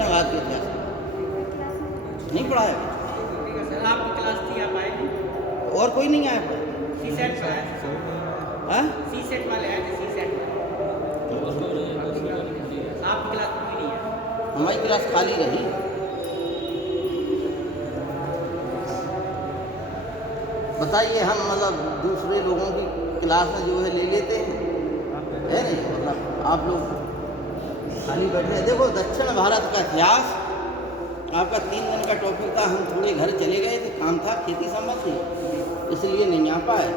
दक्षिण भारत के इतिहास नहीं पढ़ा है। सर आपकी क्लास थी, आप आए थे? और कोई नहीं आया पढ़ा? सी सेट का है, हाँ सी सेट वाले आए थे, सी सेट आपकी क्लास पूरी नहीं है। हमारी क्लास खाली रही। बताइए, हम मतलब दूसरे लोगों की क्लास में जो है ले लेते हैं, है नहीं? मतलब आप लोग खाली बैठे हैं। देखो, दक्षिण भारत का इतिहास आपका 3 दिन का टॉपिक था। हम थोड़े घर चले गए थे, काम था खेती संबंधी, इसलिए नहीं आ पाए।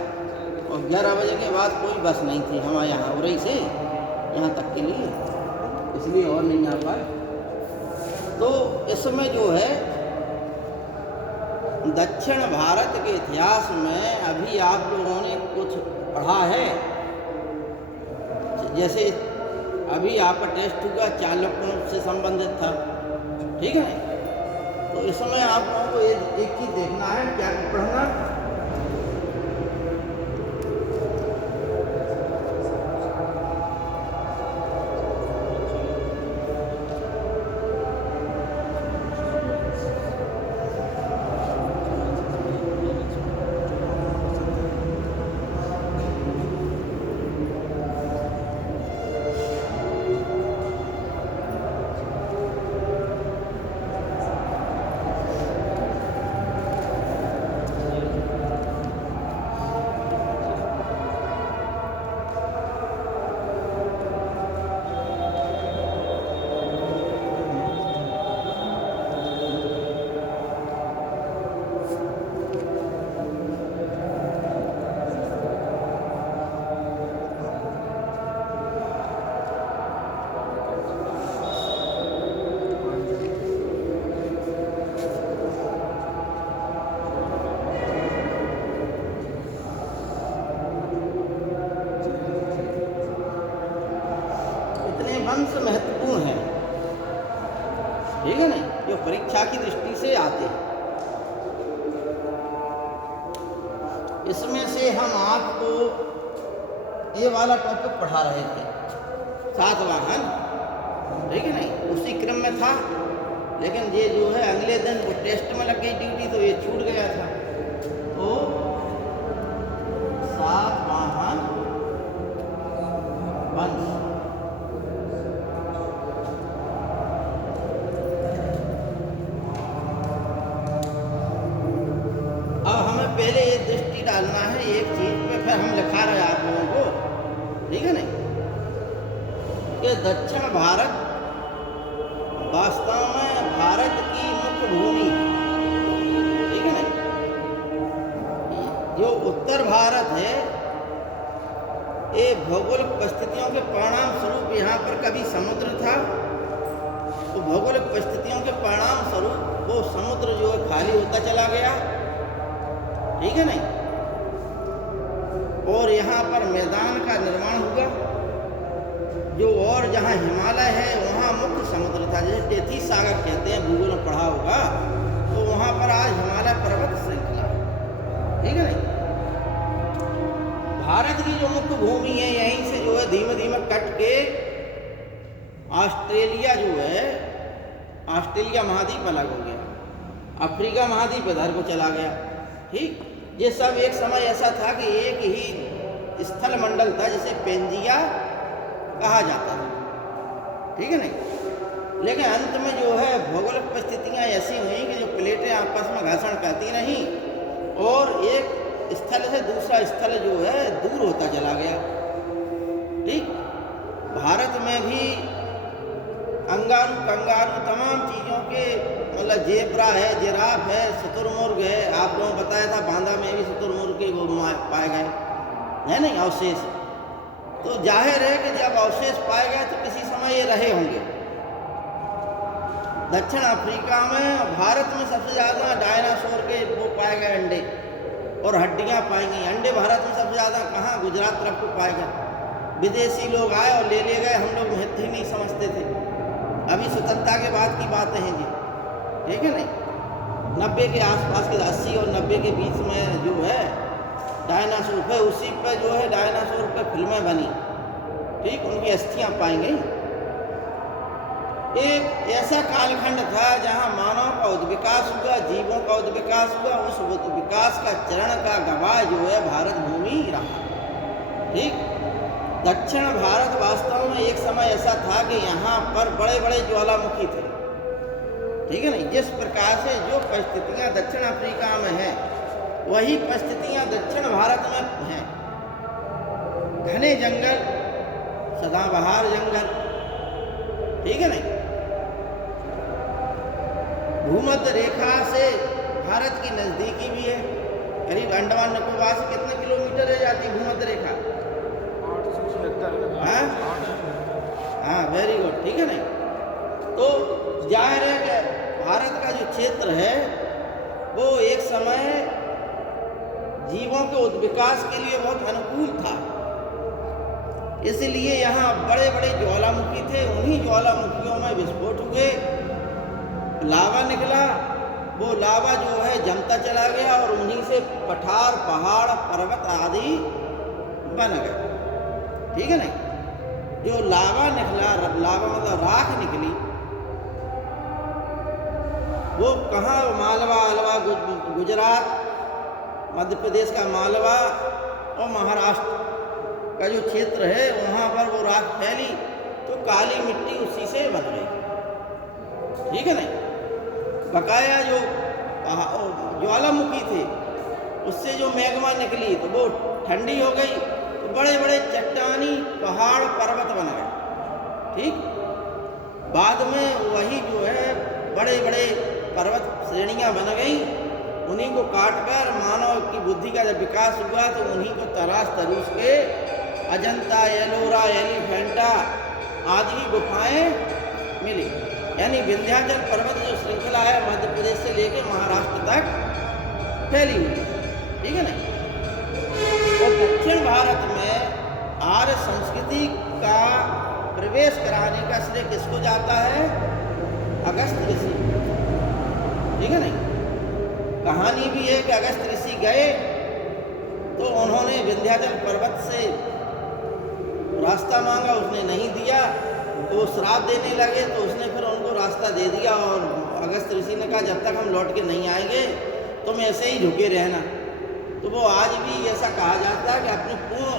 और 11 बजे के बाद कोई बस नहीं थी हमारे यहाँ उरई से यहाँ तक के लिए, इसलिए और नहीं आ पाए। तो इसमें जो है दक्षिण भारत के इतिहास में अभी आप लोगों ने कुछ पढ़ा है। जैसे अभी आपका टेस्ट हुआ चालुक्यों से संबंधित था, ठीक है? तो इसमें आप लोगों को एक चीज़ देखना है, क्या पढ़ना? वंश महत्वपूर्ण है, ठीक है ना, जो परीक्षा की दृष्टि से आते हैं। इसमें से हम आपको ये वाला टॉपिक पढ़ा रहे थे, सातवाहन, ठीक है नहीं? उसी क्रम में था, लेकिन ये जो है अगले दिन वो टेस्ट में लग गई ड्यूटी, तो ये छूट गया था। तो सातवाहन वंश, पहले ये दृष्टि डालना है एक चीज पे, फिर हम लिखा रहे आप लोगों को, ठीक है नहीं? कि दक्षिण भारत वास्तव में भारत की मुख्य भूमि, ठीक है नहीं? जो उत्तर भारत है, ये भौगोलिक परिस्थितियों के परिणाम स्वरूप यहाँ पर कभी समुद्र था, तो भौगोलिक परिस्थितियों के परिणाम स्वरूप वो समुद्र जो है खाली होता चला गया, ठीक है नहीं? और यहाँ पर मैदान का निर्माण हुआ, जो और जहाँ हिमालय है वहाँ मुख्य समुद्र था, जैसे तेतीस सागर कहते हैं, भूगोल में पढ़ा होगा, तो वहाँ पर आज हिमालय पर्वत श्रृंखला, ठीक है नहीं? भारत की जो मुख्य भूमि है, यहीं से जो है धीमे धीमे कट के ऑस्ट्रेलिया जो है, ऑस्ट्रेलिया महाद्वीप अलग हो गया, अफ्रीका महाद्वीप इधर को चला गया, ठीक? ये सब एक समय ऐसा था कि एक ही स्थल मंडल था, जिसे पेंजिया कहा जाता था, ठीक है नहीं? लेकिन अंत में जो है भौगोलिक परिस्थितियाँ ऐसी हुई कि जो प्लेटें आपस में घर्षण करती नहीं, और एक स्थल से दूसरा स्थल जो है दूर होता चला गया, ठीक? भारत में भी अंगारू कंगारू तमाम चीज़ों के, मतलब जेब्रा है, जिराफ है, शुतुरमुर्ग है, आप लोगों को बताया था बांदा में भी शुतुरमुर्ग के वो पाए गए, है नहीं, अवशेष। तो जाहिर है कि जब अवशेष पाए गए तो किसी समय ये रहे होंगे। दक्षिण अफ्रीका में, भारत में सबसे ज़्यादा डायनासोर के वो पाए गए अंडे और हड्डियाँ पाई गई। अंडे भारत में सबसे ज़्यादा कहाँ? गुजरात तरफ को पाए गए। विदेशी लोग आए और ले गए, हम लोग महत्व ही नहीं समझते थे। अभी स्वतंत्रता के बाद की बातें हैं जी, ठीक है नहीं? 90 के आसपास के 80 और 90 के बीच में जो है डायनासोर पे, उसी पे जो है डायनासोर पे फिल्में बनी, ठीक? उनकी अस्थियाँ पाई गई। एक ऐसा कालखंड था जहाँ मानव का उद्विकास हुआ, जीवों का उद्विकास हुआ। उस विकास का चरण का गवाह जो है भारत भूमि रहा। ठीक, दक्षिण भारत वास्तव में एक समय ऐसा था कि यहाँ पर बड़े बड़े ज्वालामुखी थे। ठीक है ना, जिस प्रकार से जो परिस्थितियाँ दक्षिण अफ्रीका में हैं वही परिस्थितियाँ दक्षिण भारत में हैं। घने जंगल, सदाबहार जंगल, ठीक है नहीं। भूमध्य रेखा से भारत की नज़दीकी भी है, करीब अंडमान निकोबार से कितने किलोमीटर रह जाती है भूमध्य रेखा? 876। हाँ, वेरी गुड, ठीक है नहीं। तो जाहिर है कि भारत का जो क्षेत्र है वो एक समय जीवों के उद्विकास के लिए बहुत अनुकूल था, इसलिए यहाँ बड़े बड़े ज्वालामुखी थे। उन्हीं ज्वालामुखियों में विस्फोट हुए, लावा निकला, वो लावा जो है जमता चला गया और उन्हीं से पठार, पहाड़, पर्वत आदि बन गए। ठीक है नहीं, जो लावा निकला, लावा मतलब राख निकली, वो कहाँ? मालवा, अलवा, गुजरात, मध्य प्रदेश का मालवा और महाराष्ट्र का जो क्षेत्र है वहाँ पर वो राख फैली तो काली मिट्टी उसी से बन गई। ठीक है नहीं, बकाया जो ज्वालामुखी थे उससे जो मैग्मा निकली तो वो ठंडी हो गई तो बड़े बड़े चट्टानी पहाड़ पर्वत बन गए। ठीक, बाद में वही जो है बड़े बड़े पर्वत श्रेणियाँ बन गई। उन्हीं को काटकर मानव की बुद्धि का जब विकास हुआ तो उन्हीं को तराश तरूश के अजंता, एलोरा, एलिफेंटा आदि गुफाएं मिली। यानी विंध्याचल पर्वत जो श्रृंखला है मध्य प्रदेश से लेकर महाराष्ट्र तक फैली हुई। ठीक है ना। और दक्षिण भारत में आर्य संस्कृति का प्रवेश कराने का श्रेय किसको जाता है? अगस्त ऋषि। ठीक है ना। कहानी भी है कि अगस्त ऋषि गए तो उन्होंने विंध्याचल पर्वत से रास्ता मांगा, उसने नहीं दिया तो वो श्राप देने लगे, तो उसने फिर उनको रास्ता दे दिया। और अगस्त ऋषि ने कहा जब तक हम लौट के नहीं आएंगे तुम ऐसे ही झुके रहना। तो वो आज भी ऐसा कहा जाता है कि अपने पूर्ण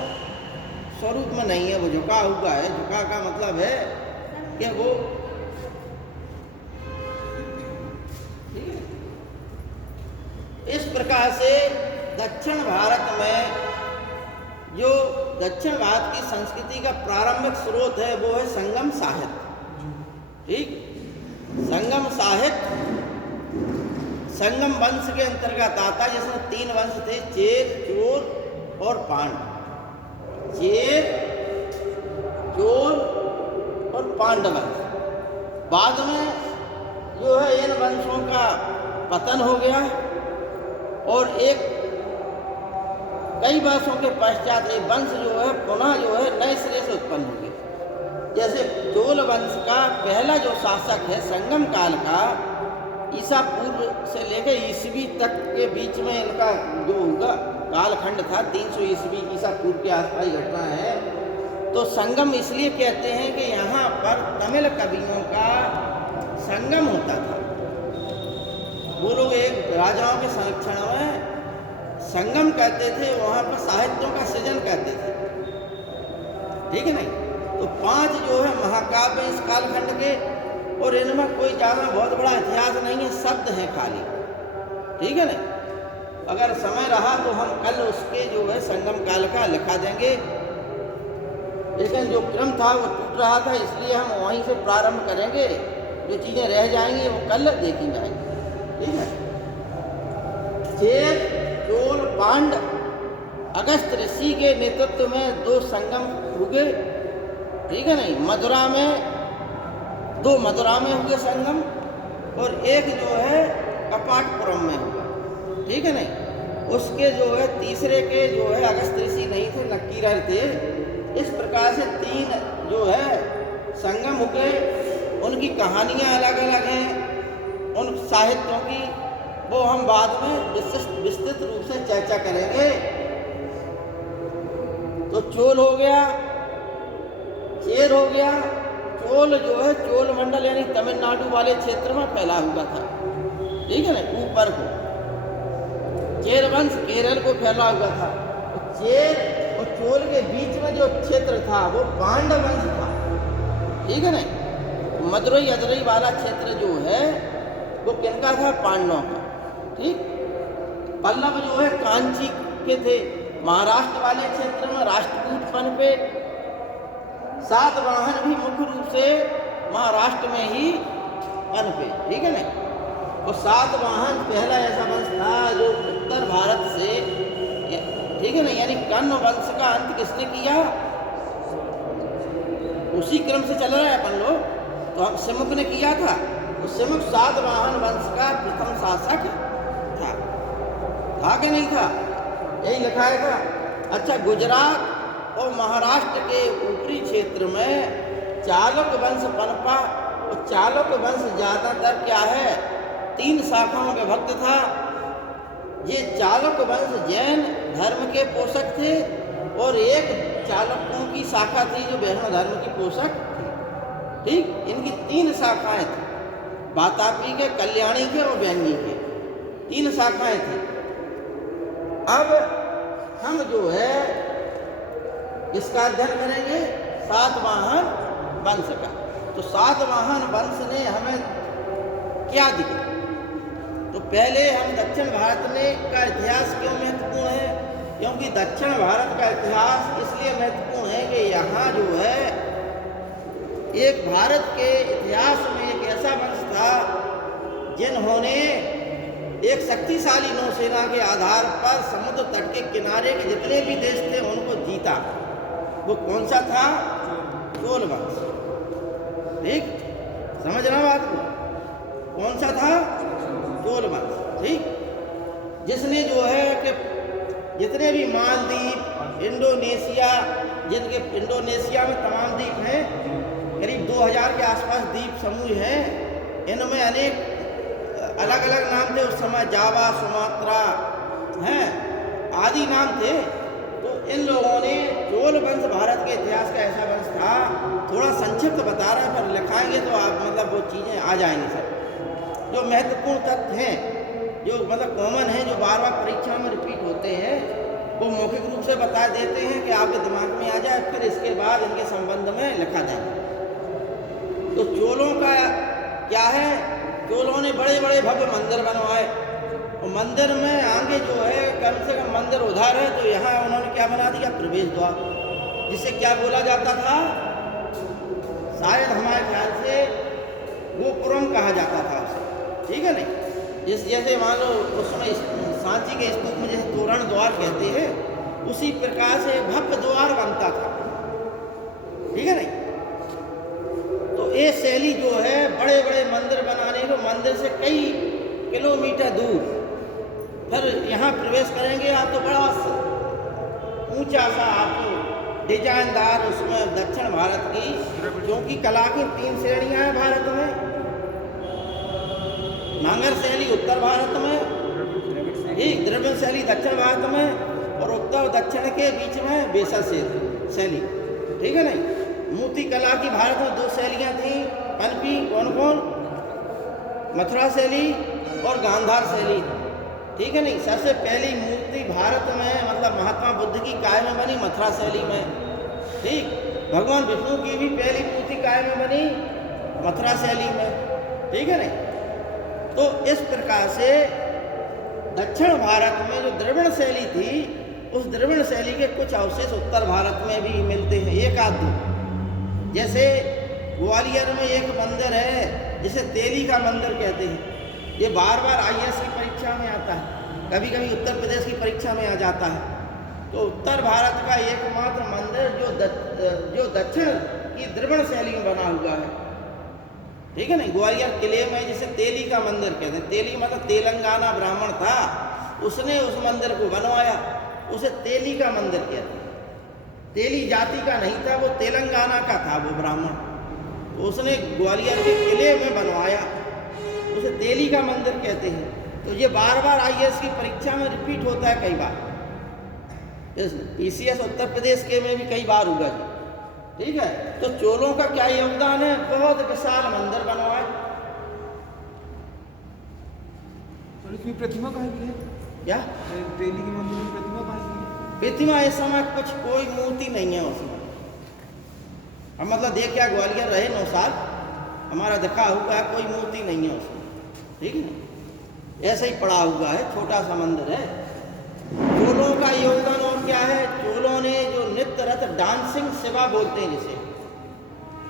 स्वरूप में नहीं है, वो झुका हुआ है। झुका का मतलब है कि वो इस प्रकार से दक्षिण भारत में जो दक्षिण भारत की संस्कृति का प्रारंभिक स्रोत है वो है संगम साहित्य। ठीक, संगम साहित्य संगम वंश के अंतर्गत आता, जिसमें 3 वंश थे, चेर, चोल और पांडव। चेर, चोल और पांडव वंश। बाद में जो है इन वंशों का पतन हो गया और कई वर्षों के पश्चात एक वंश जो है पुनः जो है नए सिरे से उत्पन्न हो गया। जैसे चोल वंश का पहला जो शासक है संगम काल का, ईसा पूर्व से लेकर ईसवी तक के बीच में इनका जो होगा कालखंड था, 300 ईसवी ईसा पूर्व के आसपास घटना है। तो संगम इसलिए कहते हैं कि यहाँ पर तमिल कवियों का संगम होता था। वो लोग एक राजाओं के संरक्षण में संगम कहते थे, वहाँ पर साहित्यों का सृजन करते थे। ठीक है नहीं। तो 5 जो है महाकाव्य इस कालखंड के, और इनमें कोई ज़्यादा बहुत बड़ा इतिहास नहीं है, शब्द है खाली। ठीक है नहीं। अगर समय रहा तो हम कल उसके जो है संगम काल का लिखा देंगे, लेकिन जो क्रम था वो टूट रहा था, इसलिए हम वहीं से प्रारंभ करेंगे। जो चीज़ें रह जाएंगी वो कल देखी जाएंगी। ठीक है। चेर, चोल, पांड अगस्त ऋषि के नेतृत्व में 2 संगम हुए। ठीक है नहीं। मथुरा में 2 मथुरा में हुए संगम और एक जो है कपाटपुरम में हुआ। ठीक है नहीं। उसके जो है तीसरे के जो है अगस्त ऋषि नहीं थे, नक्कीरर थे। इस प्रकार से 3 जो है संगम हुए। उनकी कहानियाँ अलग अलग हैं, उन साहित्यों की वो हम बाद में विस्तृत रूप से चर्चा करेंगे। तो चोल हो गया, चेर हो गया। चोल जो है चोल मंडल यानी तमिलनाडु वाले क्षेत्र में फैला हुआ था, ठीक है ना, ऊपर को। चेर वंश केरल को फैला हुआ था। चेर और चोल के बीच में जो क्षेत्र था वो पांडव वंश था, ठीक है ना। मदुरई अदरई वाला क्षेत्र जो है वो किनका था? पांडवों का, ठीक। पल्लव जो है कांची के थे। महाराष्ट्र वाले क्षेत्र में राष्ट्रकूट पनपे। सातवाहन भी मुख्य रूप से महाराष्ट्र में ही पनपे, ठीक है ना। और सातवाहन पहला ऐसा वंश था जो उत्तर भारत से, ठीक है ना, यानी कर्ण वंश का अंत किसने किया? उसी क्रम से चल रहा है अपन लोग। तो हम सिमुक ने किया था। तो सिमुक सातवाहन वंश का प्रथम शासक था कि नहीं था? यही लिखा है था। अच्छा, गुजरात और महाराष्ट्र के ऊपरी क्षेत्र में चालुक्य वंश पनपा। और चालुक्य वंश ज़्यादातर क्या है? 3 शाखाओं में विभक्त था। ये चालुक्य वंश जैन धर्म के पोषक थे और एक चालुक्यों की शाखा थी जो वैष्णव धर्म की पोषक थी, ठीक। इनकी 3 शाखाएं थी, वातापी के, कल्याणी के और व्यंगी के, 3 शाखाएं थी। अब हम जो है इसका अध्ययन करेंगे सातवाहन वंश का। तो सातवाहन वंश ने हमें क्या दिया? तो पहले हम दक्षिण भारत में का इतिहास क्यों महत्वपूर्ण है? क्योंकि दक्षिण भारत का इतिहास इसलिए महत्वपूर्ण है कि यहाँ जो है एक भारत के इतिहास में एक ऐसा वंश था जिन्होंने एक शक्तिशाली नौसेना के आधार पर समुद्र तट के किनारे के जितने भी देश थे उनको जीता। वो कौन सा था? चोल वंश, ठीक। समझना बात को? कौन सा था? चोल वंश, ठीक। जिसने जो है कि जितने भी मालदीप, इंडोनेशिया, जिनके इंडोनेशिया में तमाम द्वीप हैं, करीब 2000 के आसपास द्वीप समूह हैं। इनमें अनेक अलग अलग नाम थे उस समय, जावा, सुमात्रा हैं, आदि नाम थे। तो इन लोगों ने चोल वंश भारत के इतिहास का ऐसा वंश था। थोड़ा संक्षिप्त बता रहा है, पर लिखाएंगे तो आप मतलब वो चीज़ें आ जाएंगी सब। जो महत्वपूर्ण तथ्य हैं, जो मतलब कॉमन हैं, जो बार बार परीक्षा में रिपीट होते हैं, वो मौखिक रूप से बता देते हैं कि आपके दिमाग में आ जाए, फिर इसके बाद इनके संबंध में लिखा जाए। तो चोलों का क्या है? चोलों ने बड़े बड़े भव्य मंदिर बनवाए। और मंदिर में आगे जो है कम से कम मंदिर उधार है, तो यहाँ उन्होंने क्या बना दिया? प्रवेश द्वार, जिसे क्या बोला जाता था? शायद हमारे ख्याल से गोपुरम कहा जाता था उसे, ठीक है नहीं। जैसे मान लो उसमें सांची के स्तूप में जैसे तोरण द्वार कहते हैं, उसी प्रकार से भव्य द्वार बनता था, ठीक है नहीं। तो ये शैली जो है बड़े बड़े मंदिर बनाने को, मंदिर से कई किलोमीटर दूर फिर यहाँ प्रवेश करेंगे आप तो बड़ा ऊंचा सा आपको डिजाइनदार उसमें दक्षिण भारत की, क्योंकि कला की 3 श्रेणियाँ हैं भारत में। नांगर शैली उत्तर भारत में, ठीक, द्रविड़ शैली दक्षिण भारत में, और उत्तर दक्षिण के बीच में बेसा शैली, ठीक है नहीं। मूर्ति कला की भारत में 2 शैलियाँ थीं पनपी। कौन कौन? मथुरा शैली और गांधार शैली, ठीक है नहीं। सबसे पहली मूर्ति भारत में मतलब महात्मा बुद्ध की काय में बनी मथुरा शैली में, ठीक। भगवान विष्णु की भी पहली मूर्ति काय में बनी मथुरा शैली में, ठीक है नहीं। तो इस प्रकार से दक्षिण भारत में जो द्रविड़ शैली थी, उस द्रविड़ शैली के कुछ अवशेष उत्तर भारत में भी मिलते हैं, एक आध दो। जैसे ग्वालियर में एक मंदिर है जिसे तेली का मंदिर कहते हैं। ये बार बार IAS की परीक्षा में आता है, कभी कभी उत्तर प्रदेश की परीक्षा में आ जाता है। तो उत्तर भारत का एकमात्र मंदिर जो दक्षिण की द्रविड़ शैली में बना हुआ है, ठीक है नहीं। ग्वालियर किले में जिसे तेली का मंदिर कहते हैं। तेली मतलब तेलंगाना ब्राह्मण था, उसने उस मंदिर को बनवाया, उसे तेली का मंदिर कहते हैं। तेली जाति का नहीं था, वो तेलंगाना का था वो ब्राह्मण, तो उसने ग्वालियर के किले में बनवाया, उसे तेली का मंदिर कहते हैं। तो ये बार बार IAS की परीक्षा में रिपीट होता है कई बार। PCS उत्तर प्रदेश के में भी कई बार हुआ जी, ठीक है। तो चोलों का क्या योगदान है? बहुत विशाल मंदिर बनवाए, इसकी प्रतिमा कहाँ की है? क्या दिल्ली की मंदिर में प्रतिमा कहाँ की है? प्रतिमा इस समय कुछ कोई मूर्ति नहीं है उसमें। अब मतलब देख क्या ग्वालियर रहे 9 साल, हमारा देखा हुआ है कोई मूर्ति नहीं है उसमें, ठीक है ना। ऐसे ही पड़ा हुआ है, छोटा सा मंदिर है। चोलों का योगदान और क्या है, चोलों ने जो नृत्य रथ डांसिंग शिवा बोलते हैं जिसे,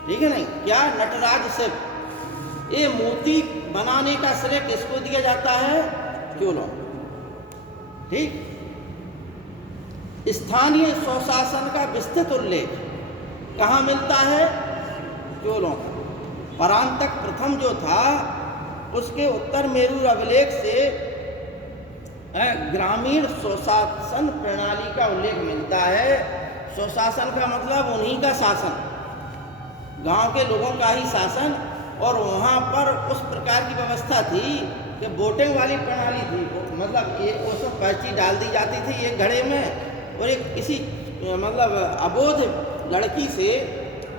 ठीक है नहीं, क्या नटराज शिव, ये मूर्ति बनाने का श्रेय किसको दिया जाता है? चोलों। ठीक। स्थानीय स्वशासन का विस्तृत उल्लेख कहाँ मिलता है? चोलों का। परांतक प्रथम जो था उसके उत्तर मेरू अभिलेख से ग्रामीण स्वशासन प्रणाली का उल्लेख मिलता है। स्वशासन का मतलब उन्हीं का शासन, गांव के लोगों का ही शासन। और वहाँ पर उस प्रकार की व्यवस्था थी कि वोटिंग वाली प्रणाली थी, मतलब ये उसमें पर्ची डाल दी जाती थी एक घड़े में, और एक किसी मतलब अबोध लड़की से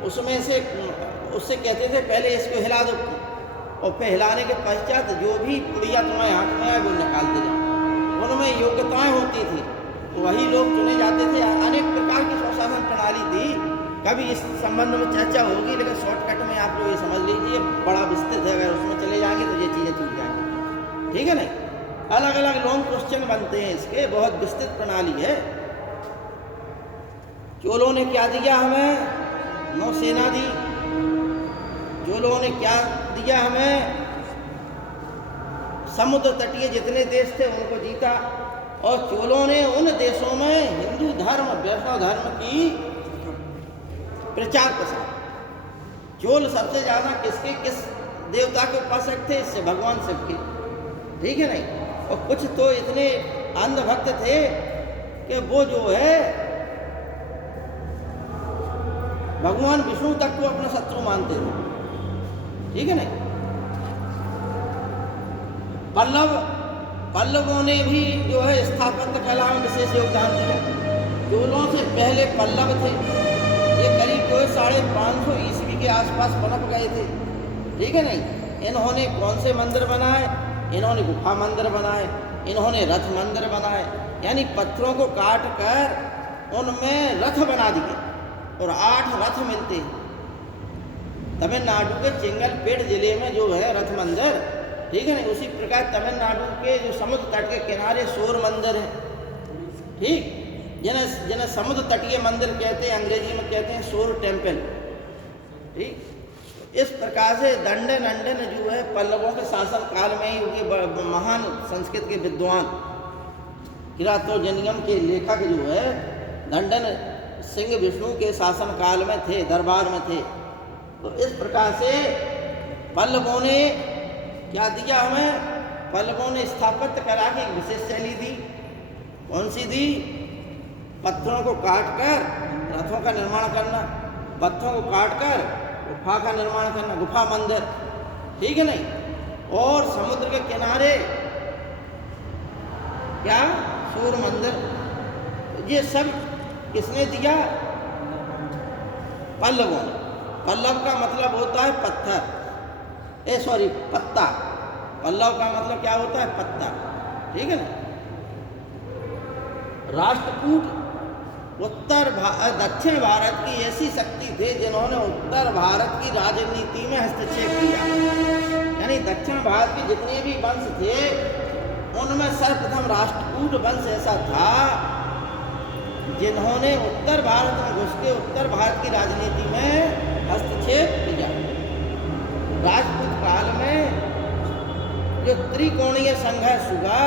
उसमें से उससे कहते थे पहले इसको हिला दो, और फिर हिलाने के पश्चात जो भी पुड़िया तुम्हारे हाथ में आए वो निकालते जाओ। उनमें योग्यताएं होती थी, वही लोग चुने जाते थे। अनेक प्रकार की स्वशासन प्रणाली थी। कभी इस संबंध में चर्चा होगी, लेकिन शॉर्टकट में आप लोग ये समझ लीजिए, बड़ा विस्तृत है, अगर उसमें चले जाएंगे तो ये चीज़ें छूट जाएंगी, ठीक है नहीं। अलग अलग लॉन्ग क्वेश्चन बनते हैं इसके, बहुत विस्तृत प्रणाली है। चोलों ने क्या दिया हमें? नौसेना दी। चोलों ने क्या दिया हमें? समुद्र तटीय जितने देश थे उनको जीता। और चोलों ने उन देशों में हिंदू धर्म, वैष्णव धर्म की प्रचार प्रसार। चोल सबसे ज्यादा किसके, किस देवता के उपासक थे? इससे भगवान शिव के, ठीक है नहीं। और कुछ तो इतने अंधभक्त थे कि वो जो है भगवान विष्णु तक को अपना शत्रु मानते थे, ठीक है नहीं। पल्लवों ने भी जो है स्थापत्य कला में विशेष योगदान दिया। चोलों से पहले पल्लव थे, ये करीब 550 ईस्वी के आसपास पनप गए थे, ठीक है नहीं। इन्होंने कौन से मंदिर बनाए? इन्होंने गुफा मंदिर बनाए, इन्होंने रथ मंदिर बनाए, यानी पत्थरों को काट कर उनमें रथ बना दिए, और 8 रथ मिलते हैं। तमिलनाडु के चेंगलपेट जिले में जो है रथ मंदिर, ठीक है नहीं। उसी प्रकार तमिलनाडु के जो समुद्र तट के किनारे सूर्य मंदिर है, ठीक, जिन्हें समुद्र तटीय मंदिर कहते हैं, अंग्रेजी में कहते हैं सूर्य टेम्पल, ठीक। इस प्रकार से दंडन अंडन जो है पल्लवों के शासन काल में ही उनके महान संस्कृत के विद्वान किरातोजनियम के लेखक जो है दंडन सिंह विष्णु के शासन काल में थे, दरबार में थे। तो इस प्रकार से पल्लवों ने क्या दिया हमें? पल्लवों ने स्थापत्य कला की एक विशेष शैली दी। कौन सी दी? पत्थरों को काट कर रथों का निर्माण करना, पत्थरों को काट कर गुफा का निर्माण करना, गुफा मंदिर, ठीक है नहीं। और समुद्र के किनारे क्या? सूर्य मंदिर। ये सब किसने दिया? पल्लवों ने। पल्लव का मतलब होता है पत्थर, पत्ता। पल्लव का मतलब क्या होता है? पत्ता, ठीक है ना। राष्ट्रकूट दक्षिण भारत की ऐसी शक्ति थे जिन्होंने उत्तर भारत की राजनीति में हस्तक्षेप किया। यानी दक्षिण भारत के जितने भी वंश थे उनमें सर्वप्रथम राष्ट्रकूट वंश ऐसा था जिन्होंने उत्तर भारत में घुस के उत्तर भारत की राजनीति में हस्तक्षेप किया। राजपूत काल में जो त्रिकोणीय संघर्ष हुआ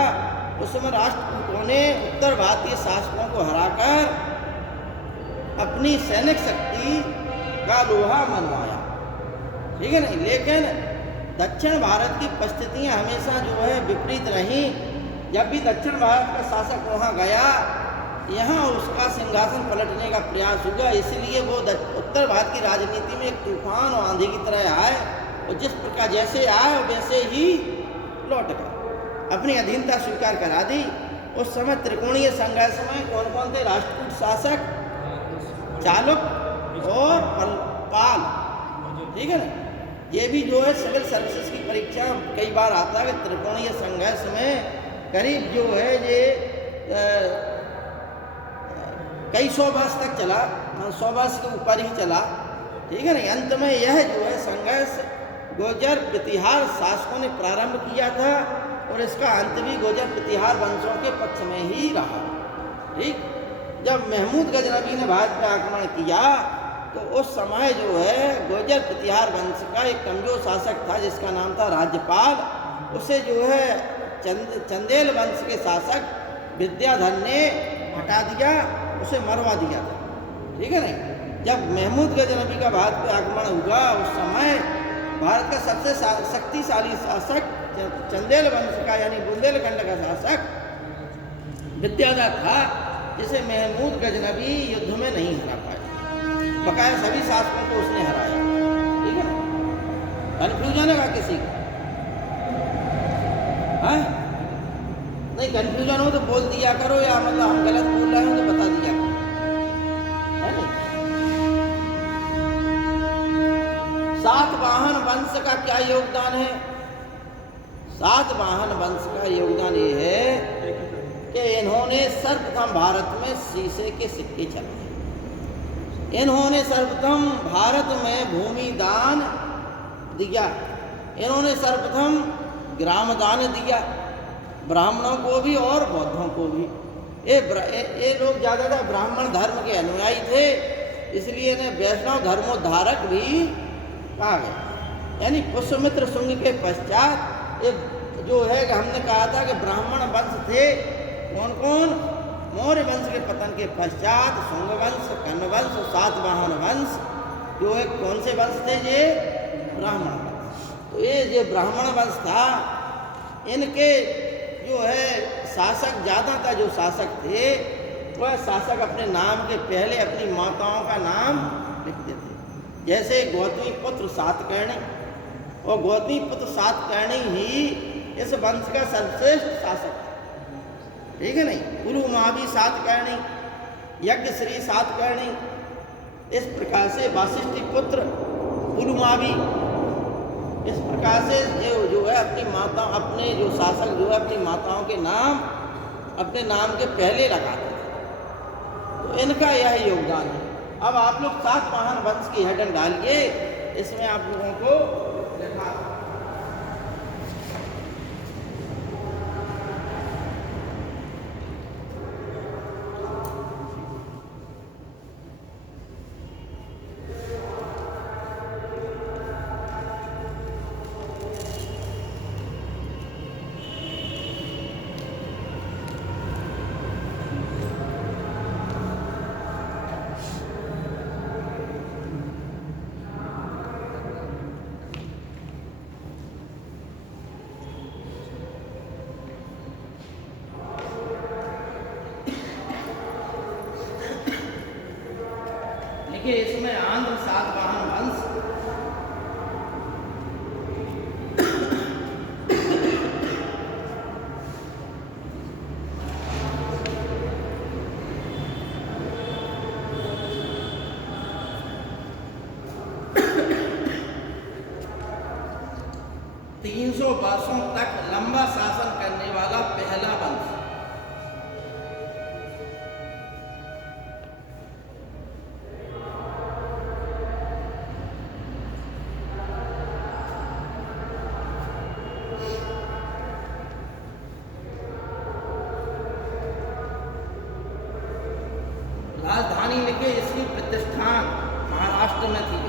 उसमें राष्ट्रकूटों ने उत्तर भारतीय शासकों को हराकर अपनी सैनिक शक्ति का लोहा मनवाया, ठीक है नहीं। लेकिन दक्षिण भारत की परिस्थितियां हमेशा जो है विपरीत रहीं। जब भी दक्षिण भारत का शासक वहाँ गया, यहाँ उसका सिंहासन पलटने का प्रयास हुआ, इसलिए वो उत्तर भारत की राजनीति में एक तूफान और आंधी की तरह आए, और जिस प्रकार जैसे आए वैसे ही लौट गए, अपनी अधीनता स्वीकार करा दी। उस समय त्रिकोणीय संघर्ष में कौन कौन थे? राष्ट्रकूट शासक, चालुक्य और पाल, ठीक है ना। ये भी जो है सिविल सर्विसेज की परीक्षा कई बार आता है कि त्रिकोणीय संघर्ष में करीब जो है ये कई 100 वर्ष तक चला, 100 वर्ष के ऊपर ही चला, ठीक है नहीं। अंत में यह जो है संघर्ष गुर्जर प्रतिहार शासकों ने प्रारंभ किया था और इसका अंत भी गुर्जर प्रतिहार वंशों के पक्ष में ही रहा, ठीक। जब महमूद गजनबी ने भारत पर आक्रमण किया तो उस समय जो है गुर्जर प्रतिहार वंश का एक कमजोर शासक था जिसका नाम था राज्यपाल। उसे जो है चंदेल वंश के शासक विद्याधर ने हटा दिया, उसे मरवा दिया था, ठीक है नहीं। जब महमूद गजनबी का भारत पर आक्रमण हुआ उस समय भारत का सबसे शक्तिशाली शासक चंदेल वंश का यानी बुंदेलखंड का शासक विद्याधर था, जिसे महमूद गजनबी युद्ध में नहीं हरा पाया। बकाया सभी शासकों को उसने हराया, ठीक है। कन्फ्यूजन है किसी को? हाँ? नहीं कन्फ्यूजन हो तो बोल दिया करो, या मतलब हम गलत बोल रहे हो तो बता दिया करो, है नहीं। सातवाहन वंश का क्या योगदान है? सातवाहन वंश का योगदान ये है कि इन्होंने सर्वप्रथम भारत में शीशे के सिक्के चलाए। इन्होंने सर्वप्रथम भारत में भूमि दान दिया। इन्होंने सर्वप्रथम ग्राम दान दिया, ब्राह्मणों को भी और बौद्धों को भी। ये लोग ज़्यादातर ब्राह्मण धर्म के अनुयायी थे, इसलिए इन्हें वैष्णव धर्मोद्धारक भी कहा गया। यानी पुष्यमित्र शुंग के पश्चात एक जो है कि हमने कहा था कि ब्राह्मण वंश थे कौन कौन? मौर्य वंश के पतन के पश्चात शुंग वंश, कर्ण वंश, सातवाहन वंश जो है कौन से वंश थे? ये ब्राह्मण वंश। तो ये जो ब्राह्मण वंश था, इनके जो है शासक ज़्यादातर जो शासक थे वह शासक अपने नाम के पहले अपनी माताओं का नाम लिखते थे। जैसे गौतमी पुत्र सातकर्णी, और गौतमी पुत्र सातकर्णी ही इस वंश का सर्वश्रेष्ठ शासक था, ठीक है नहीं। पुलुमावी सातकर्णी, यज्ञश्री सातकर्णी, इस प्रकार से वासिष्ठी पुत्र पुलुमावी, इस प्रकार से जो है अपनी माता अपने जो शासक जो है अपनी माताओं के नाम अपने नाम के पहले लगाते थे। तो इनका यह योगदान है। अब आप लोग सातवाहन वंश की हेडन डालिए, इसमें आप लोगों को लिखा कि इसमें आंध्र सातवाहन वंश, तीन 300 वर्षों तक लंबा शासन करने वाला पहला वंश। राजधानी लिखे, इसकी प्रतिष्ठान महाराष्ट्र में थी।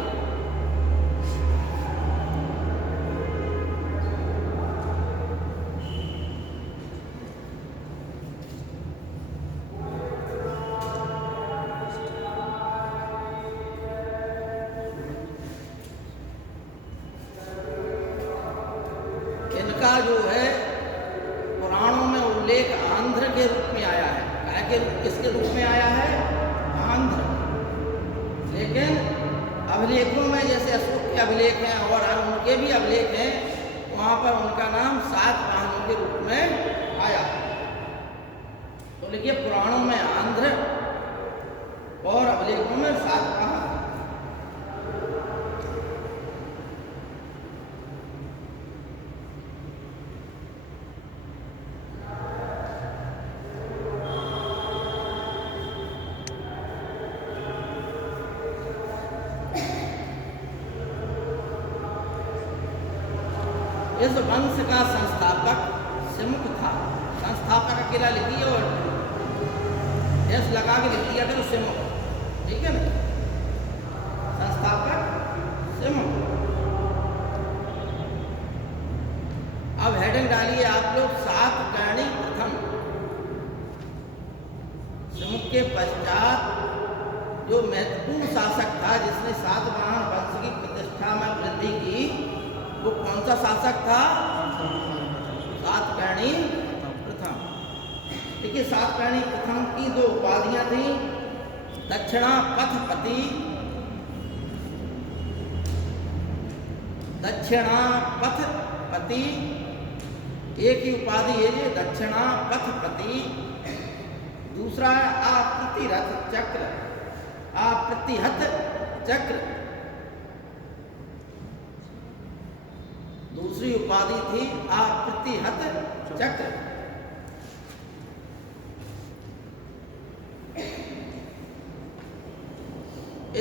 इनका जो है पुराणों में उल्लेख आंध्र के रूप में आया है। किसके रूप में आया है? आंध्र। लेकिन अभिलेखों में जैसे अशोक के अभिलेख हैं और उनके भी अभिलेख हैं, वहाँ पर उनका नाम सातवाहनों के रूप में आया। तो लिखिए पुराणों में आंध्र और अभिलेखों में सातवाहन। इस वंश का संस्थापक सिमुख था। संस्थापक अकेला लिखिए और एस लगा के लिख दिया करो सिमुख, ठीक है ना। संस्थापक सिमुख। अब हेडिंग डालिए आप लोग सातकर्णी प्रथम। सिमुख के पश्चात जो महत्वपूर्ण शासक था जिसने सातवाहन वंश की प्रतिष्ठा में वृद्धि की, वो कौन सा शासक था? सातकर्णी प्रथम। देखिए सातकर्णी प्रथम की दो उपाधियां थी, दक्षिणापथपति। दक्षिणापथपति एक ही उपाधि है ये, दक्षिणापथपति। दूसरा है अप्रतिरथ चक्र, अप्रतिहत चक्र। दूसरी उपाधि थी अप्रतिहत चक्र।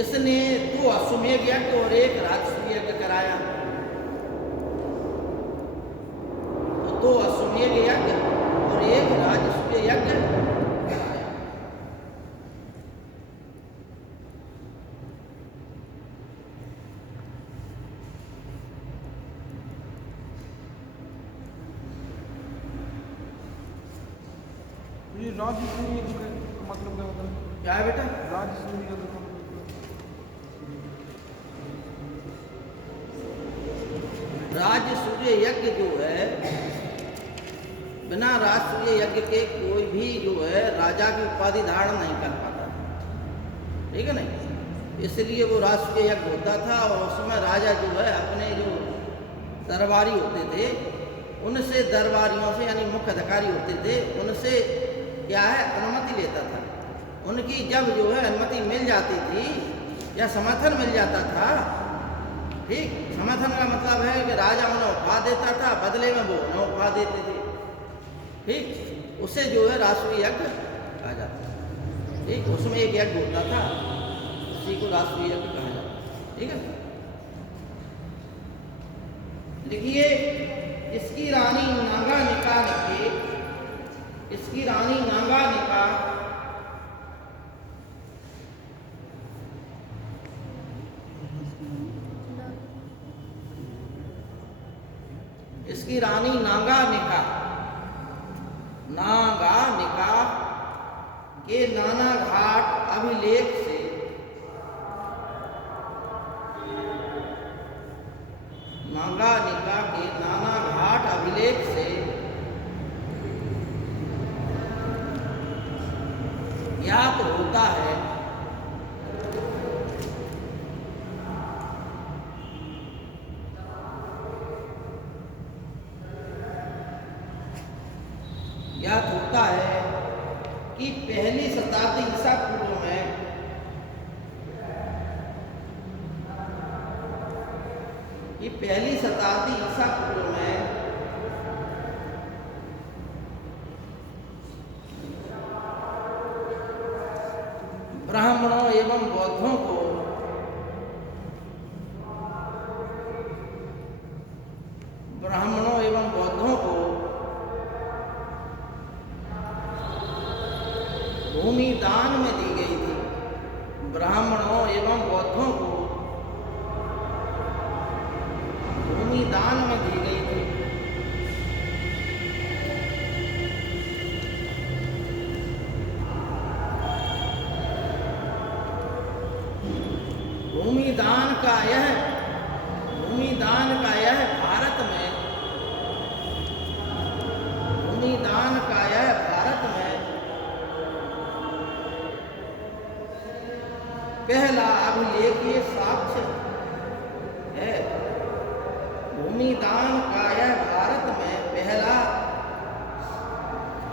इसने 2 अश्वमेध यज्ञ और 1 राजसूय यज्ञ कराया। तो 2 अश्वमेध यज्ञ और 1 राजसूय यज्ञ कराया। ये राजसूय यज्ञ का मतलब क्या होता है? क्या है बेटा? राजसूय यज्ञ का मतलब राजसूय यज्ञ जो है, बिना राजसूय यज्ञ के कोई भी जो है राजा की उपाधि धारण नहीं कर पाता, ठीक है नहीं। इसलिए वो राजसूय यज्ञ होता था और उसमें राजा जो है अपने जो दरबारी होते थे उनसे, दरबारियों से यानी मुख्य अधिकारी होते थे, उनसे क्या है अनुमति लेता था। उनकी जब जो है अनुमति मिल जाती थी या समर्थन मिल जाता था, ठीक, समर्थन का मतलब है कि राजा उन्हें उपहार देता था, बदले में वो उन्हें उपहार देते थे, ठीक, उससे जो है राजसूय यज्ञ कहा जाता है, ठीक। उसमें एक यज्ञ होता था, उसी को राजसूय यज्ञ कहा जाता है, ठीक है। देखिए इसकी रानी नागानिका लिखिए, इसकी रानी नागानिका इसकी रानी नागानिका, नागानिका के नाना घाट अभिलेख से नागानिका के नाना घाट अभिलेख से ज्ञात होता है कि पहली शताब्दी ईसा पूर्व में पहली शताब्दी ईसा पूर्व में ब्राह्मणों एवं बौद्धों को भूमि दान में दी गई थी। ब्राह्मणों एवं बौद्धों को भूमि दान में दी गई थी। भूमि दान का यह भारत में पहला अभिलेखीय साक्ष्य है। भूमि दान का यह भारत में पहला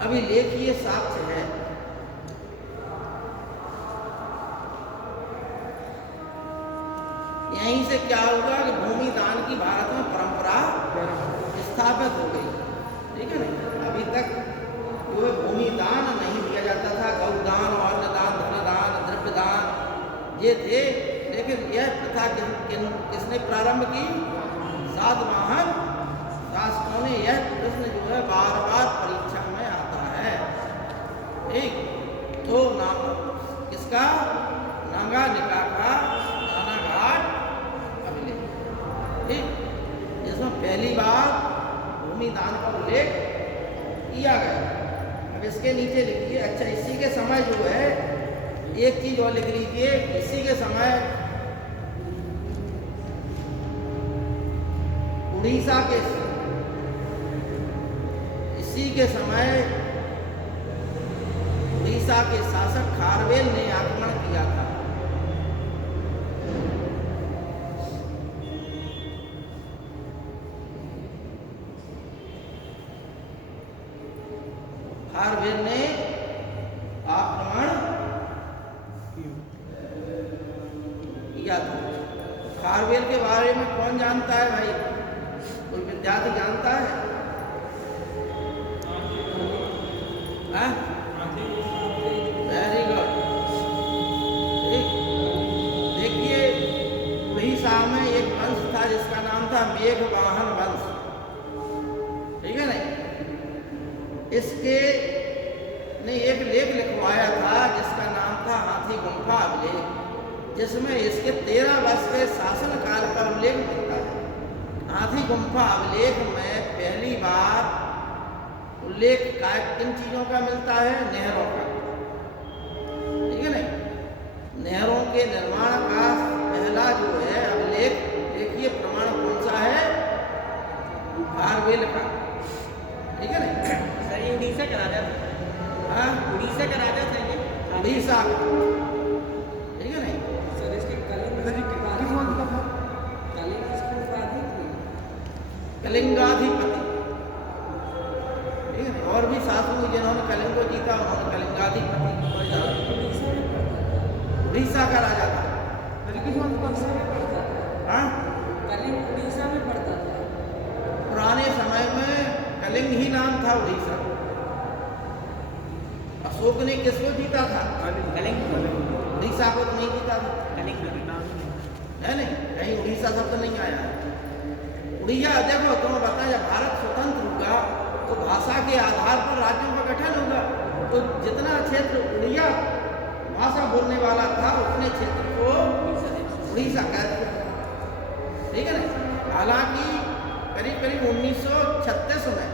अभिलेखीय साक्ष्य है। यहीं से क्या होगा कि भूमि दान की भारत में परंपरा स्थापित हो गई, ठीक है ना। अभी तक जो है भूमि दान नहीं दिया जाता था, गौदान, अन्नदान, धनदान, द्रव्य दान ये थे, लेकिन यह प्रथा किसने प्रारंभ की? सातवाहन दान का उल्लेख किया गया। अब इसके नीचे लिखिए, अच्छा इसी के समय जो है एक चीज और लिख लीजिए, इसी के समय उड़ीसा के इसी के समय उड़ीसा के शासक खारवेल ने आक्रमण किया था। खारवेल ने आक्रमण किया था। खारवेल के बारे में कौन जानता है भाई? कोई विद्यार्थी जानता है? Very good. देखिए उड़ीसा में एक वंश था जिसका नाम था मेघवाहन वंश, ठीक है नहीं? इसके ने एक लेख लिखवाया था जिसका नाम था हाथी गुम्फा अभिलेख, जिसमें इसके 13 वर्ष के शासन काल पर उल्लेख मिलता है। हाथी गुम्फा अभिलेख में पहली बार उल्लेख किन चीजों का मिलता है? नहरों का, ठीक है नहीं? नहरों के निर्माण का पहला जो है अभिलेख, देखिए प्रमाण कौन सा है? खारवेल का, ठीक है नहीं? सर ये उड़ीसा का राजा था। हाँ, उड़ीसा का राजा था ये। उड़ीसा का, ठीक है नहीं? सर इसके सर जी किस वंश का था? कलिंगाधिपति, ठीक है नहीं? और भी शासक जिन्होंने कलिंग को जीता उन्होंने कलिंगाधिपति उड़ीसा का राजा था। सर जी किस वंश का था? हाँ, कलिंग उड़ीसा में पड़ता था। पुराने समय में कलिंग ही नाम था उड़ीसा। अशोक ने किसको जीता था? कलिंग उड़ीसा को तो नहीं जीता था, कलिंग है नहीं? कहीं उड़ीसा शब्द नहीं आया है। उड़िया देखो, तुम्हें बता, जब भारत स्वतंत्र हुआ तो भाषा के आधार पर राज्यों का गठन होगा। तो जितना क्षेत्र उड़िया भाषा बोलने वाला था उतने क्षेत्र को उड़ीसा कह दिया, ठीक है ना? हालांकि करीब करीब 1936 में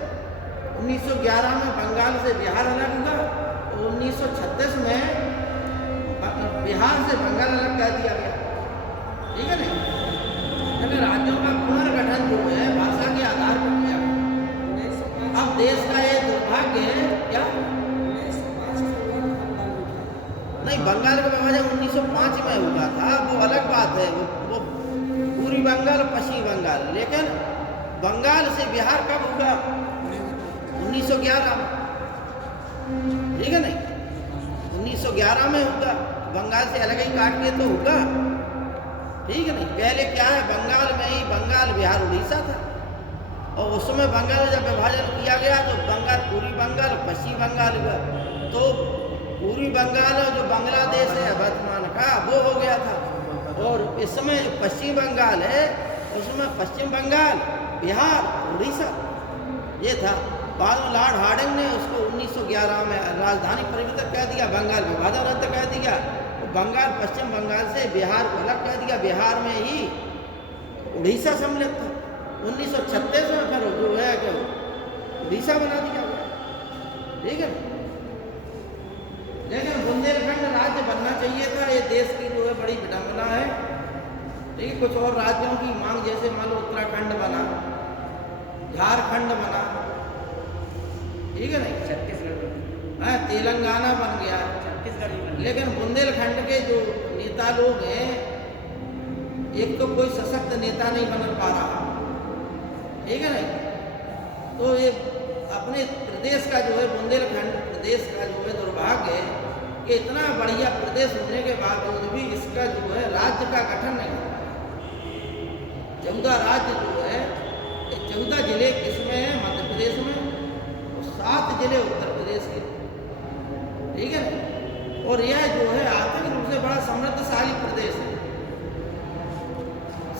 1911 में बंगाल से बिहार अलग हुआ और 1936 में बिहार से बंगाल अलग कर दिया गया, ठीक है ना? राज्यों का पुनर्गठन जो है भाषा के आधार पर किया गया। अब देश का ये दुर्भाग्य है क्या? नहीं, बंगाल का विभाजन 1905 में हुआ था, वो अलग बात है। वो पूर्वी बंगाल पश्चिमी बंगाल, लेकिन बंगाल से बिहार कब हुआ? 1911 में, ठीक है नहीं? 1911 में होगा। बंगाल से अलग ही काट के तो होगा, ठीक है नहीं? पहले क्या है, बंगाल में ही बंगाल बिहार उड़ीसा था, और उस समय बंगाल जब विभाजन किया गया तो बंगाल पूर्वी बंगाल पश्चिमी बंगाल हुआ। तो पूर्वी बंगाल जो बांग्लादेश है वर्तमान का, वो हो गया था। और इस समय जो पश्चिमी बंगाल है उसमें पश्चिम बंगाल बिहार उड़ीसा ये था। बाद में लॉर्ड हार्डिंग ने उसको 1911 में राजधानी परिवर्तन कह दिया, बंगाल विभाजन रद्द कर दिया, बंगाल पश्चिम बंगाल से बिहार को अलग कर दिया। बिहार में ही उड़ीसा सम्मिलित था। 1936 में फिर जो है कि उड़ीसा बना दिया गया, ठीक है? लेकिन बुंदेलखंड राज्य बनना चाहिए था। ये देश की जो है बड़ी विडंबना है, ठीक है? कुछ और राज्यों की मांग, जैसे मान लो उत्तराखंड बना, झारखंड बना, ठीक है नहीं? छत्तीसगढ़, तेलंगाना बन गया, छत्तीसगढ़ ही बना। लेकिन बुंदेलखंड के जो नेता लोग हैं, एक तो कोई सशक्त नेता नहीं बन पा रहा, ठीक है नहीं? तो ये अपने प्रदेश का जो है बुंदेलखंड प्रदेश का जो है दुर्भाग्य है कि इतना बढ़िया प्रदेश होने के बावजूद भी इसका जो है राज्य का गठन नहीं होता। 14 राज्य जो है, 14 जिले किसमें है? मध्य प्रदेश में, और 7 जिले उत्तर प्रदेश के, ठीक है ना? और यह जो है आर्थिक रूप से बड़ा समृद्धशाली प्रदेश है,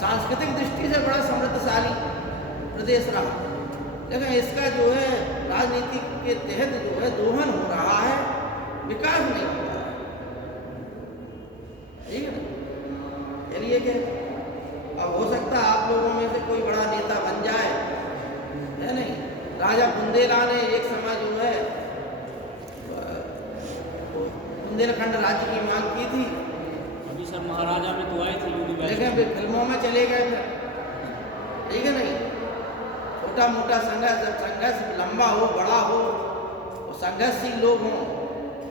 सांस्कृतिक दृष्टि से बड़ा समृद्धशाली प्रदेश रहा, लेकिन इसका जो है राजनीति के तहत जो है दोहन हो रहा है, विकास नहीं हो रहा है, ठीक है ना? चलिए कि अब हो सकता है आप लोगों में से कोई बड़ा नेता बन जाए, है नहीं? राजा बुंदेला ने एक समय जो है बुंदेलखंड राज्य की मांग की थी, अभी सर महाराजा में तो आए थे यूनिवर्सिटी। लेकिन फिर फिल्मों में चले गए फिर, ठीक है नहीं। छोटा मोटा संघर्ष, जब संघर्ष लंबा हो, बड़ा हो और संघर्षशील लोग हों,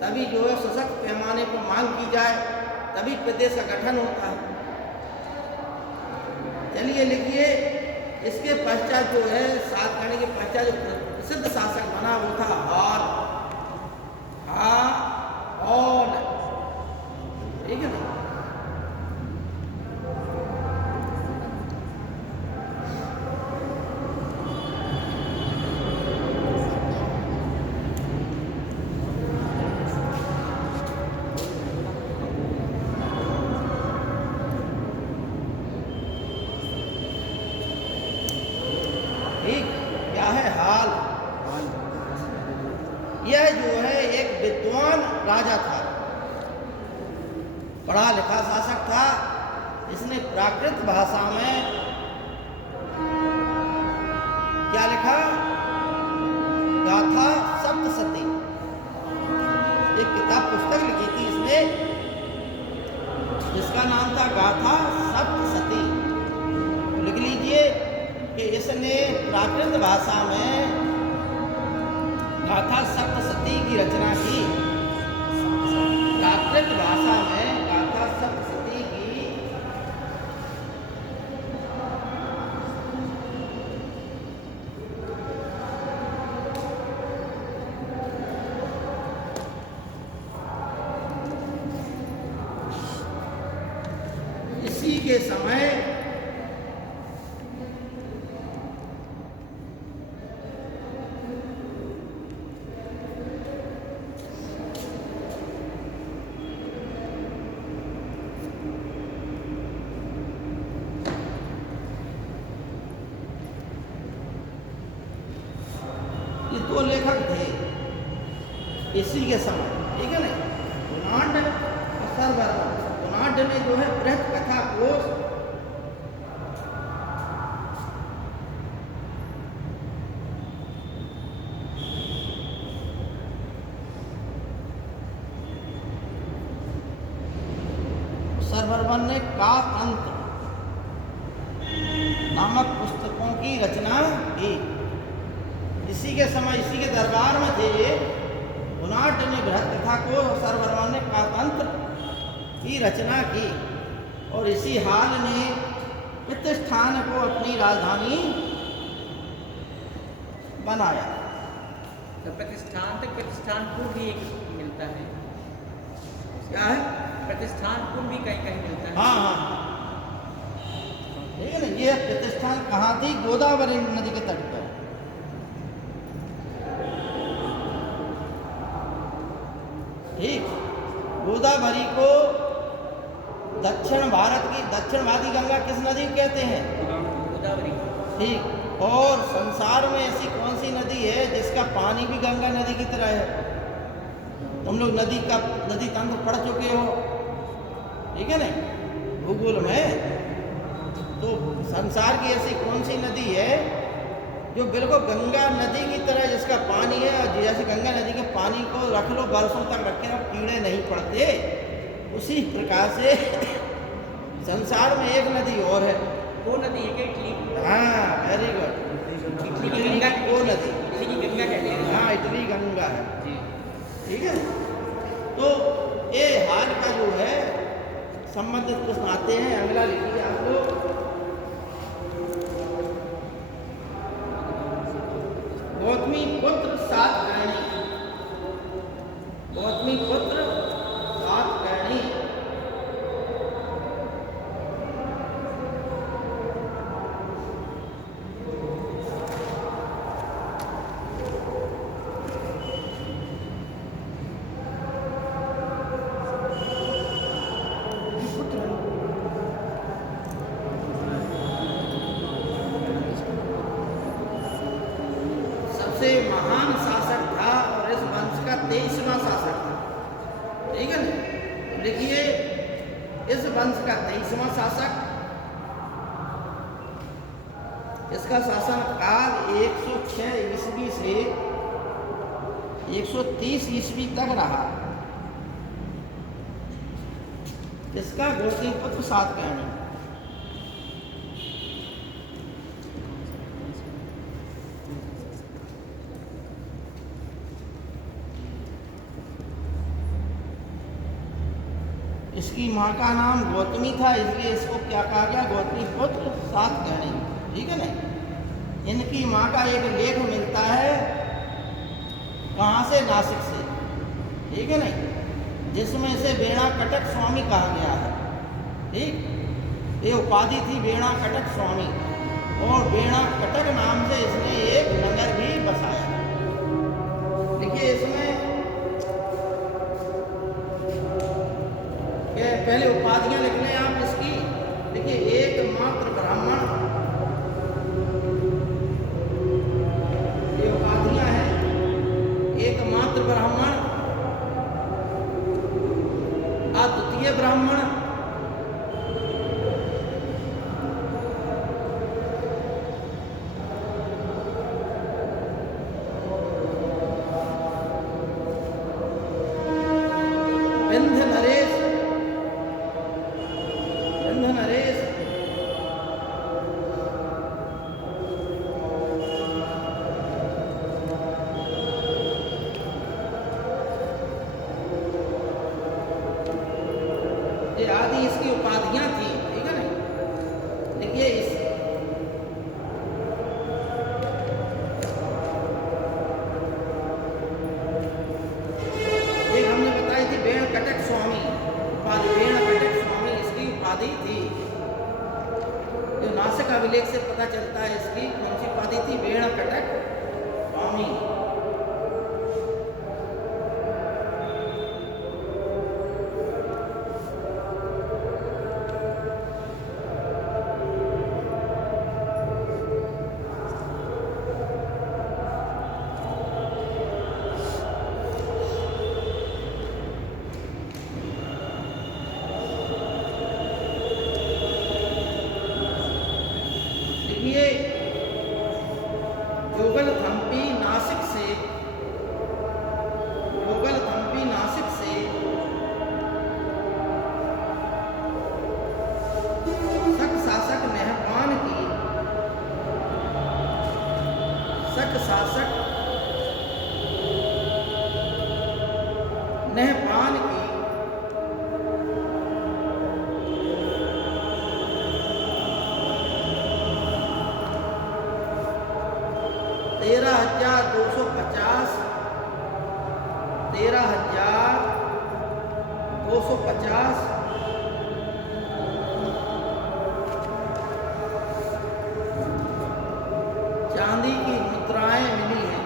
तभी जो है सशक्त पैमाने पर मांग की जाए, तभी प्रदेश का गठन होता है। चलिए लिखिए, इसके पश्चात जो है सात करने के पश्चात जो प्रसिद्ध शासक बना वो था हार, और ठीक है ना। ठीक, क्या है हाल? यह जो है एक विद्वान राजा था, पढ़ा लिखा शासक था। इसने प्राकृत भाषा में क्या लिखा? गाथा सप्तशती, एक किताब पुस्तक लिखी थी इसने, जिसका नाम था गाथा सप्तशती। लिख लीजिए कि इसने प्राकृत भाषा में गाथा सप्तशती की रचना की। प्राकृत भाषा में गाथा सप्तशती की इसी के समय ये दो लेखक थे इसी के समय, ठीक है ना। गुणाढ्य और सरवर्मन। गुणाढ्य ने जो है बृहत कथा कोश सरवर्मन ने कातंत्र नामक पुस्तकों की रचना की। इसी के समय, इसी के दरबार में थे ये। गुणाढ्य ने बृहत कथा को और सरवर्मन ने कातंत्र की रचना की, और इसी हाल ने प्रतिष्ठान को अपनी राजधानी बनाया। तो प्रतिष्ठानपुर भी एक मिलता है, क्या है? प्रतिष्ठानपुर भी कहीं कहीं मिलता है। हाँ हाँ, ठीक है ना। ये प्रतिष्ठान कहाँ थी? गोदावरी नदी के तट पर। ठीक, गोदावरी को दक्षिण भारत की दक्षिणवादी गंगा किस नदी को कहते हैं? गोदावरी। ठीक, और संसार में ऐसी कौन सी नदी है जिसका पानी भी गंगा नदी की तरह है? तुम लोग नदी तंत्र पढ़ चुके हो, ठीक है ना, भूगोल में। तो संसार की ऐसी कौन सी नदी है जो बिल्कुल गंगा नदी की तरह, जिसका पानी है, और जैसे गंगा नदी के पानी को रख लो, बरसों तक रखे रहो, कीड़े नहीं पड़ते, उसी प्रकार से संसार में एक नदी और है। वो नदी है क्या? इटली। हाँ, वेरी गुड। इटली की गंगा, वो नदी, इटली की गंगा कहते हैं। हाँ, इटली गंगा है, जी। ठीक है। तो ये हाल का जो है संबंधित प्रश्न आते हैं। अगला लिखिए आप लोग। गौतमी पुत्र सातकर्णी। गौतमी पुत्र सातकर्णी। सबसे महान शासक था और इस वंश का 23वां शासक था, ठीक है ना। देखिए, इस वंश का 23वां शासक, इसका शासन काल 106 ईस्वी से 130 ईस्वी तक रहा। इसका गौतमीपुत्र सातकर्णी। इसकी माँ का नाम गौतमी था, इसलिए इसको क्या कहा गया, गौतमीपुत्र सातकर्णी। ठीक है ना। इनकी माँ का एक लेख मिलता है, कहाँ से, नासिक से। ठीक है ना, जिसमें इसे बेणा कटक स्वामी कहा गया है। ठीक, ये उपाधि थी बेणा कटक स्वामी, और बेणा कटक नाम से इसने एक नगर भी बसाया। देखिए इसमें पहले उपाधियां लिख लें आप इसकी। देखिए, एकमात्र ब्राह्मण, ये उपाधियां हैं। एकमात्र ब्राह्मण, अद्वितीय ब्राह्मण, विंध्य नरेश, विंध्य नरेश, ये आदि इसकी उपाधियां थी। ठीक है ना। देखिए इस एक हमने बताई थी बेण कटक स्वामी उपाधि, बेण कटक स्वामी इसकी उपाधि थी। जो नासिक अभिलेख से पता चलता है इसकी कौन सी उपाधि थी, बेण कटक स्वामी। देखिए जोगलथम्पी नासिक से, जोगलथम्पी नासिक से शक शासक मेहरबान की, शक शासक नेहपान की 13,250, 13,250 चांदी की मुद्राएं मिली हैं।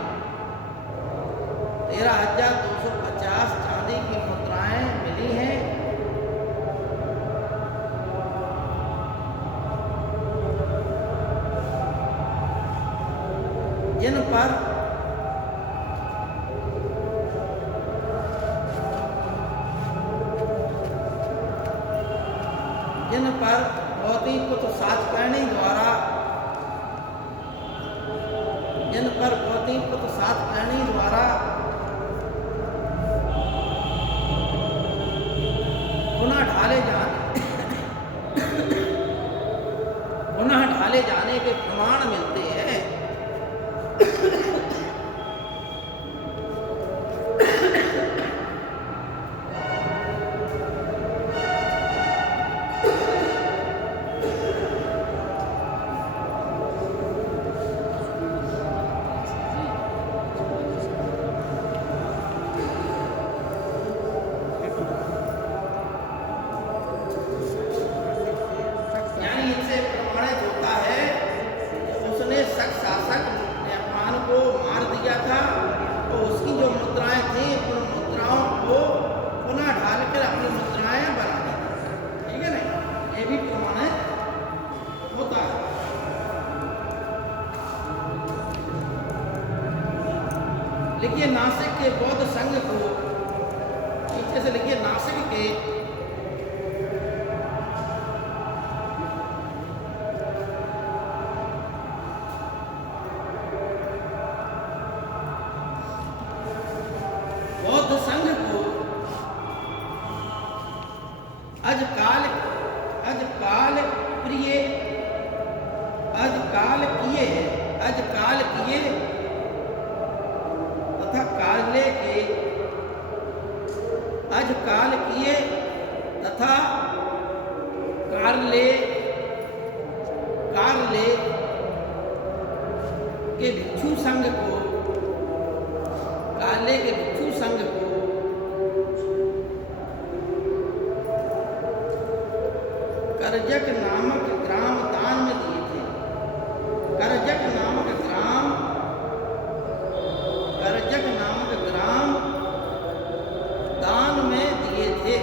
13,250 चांदी की मुद्राएं मिली हैं। जिन पर गौतमीपुत्र सातकर्णी द्वारा, जिन पर गौतमीपुत्र सातकर्णी द्वारा पुनः ढाले जाने के प्रमाण मिलते हैं। यानी इनसे प्रमाणित होता है कि उसने शक शासक नेहपान को मार दिया था, तो उसकी जो मुद्राएं थी उन मुद्राओं को पुनः ढालकर अपनी मुद्राएं बना दी। ठीक है ना, ये भी प्रमाणित होता है। लिखिए नासिक के बौद्ध संघ को, नीचे से लिखिए नासिक के अजकाल प्रिय, अजकाल किए तथा काले के, अजकाल किए तथा कारले के भिक्षु संघ को, काले के भिक्षु संघ को करजक नामक ग्राम दान में दिए थे। करजक नामक ग्राम दान में दिए थे।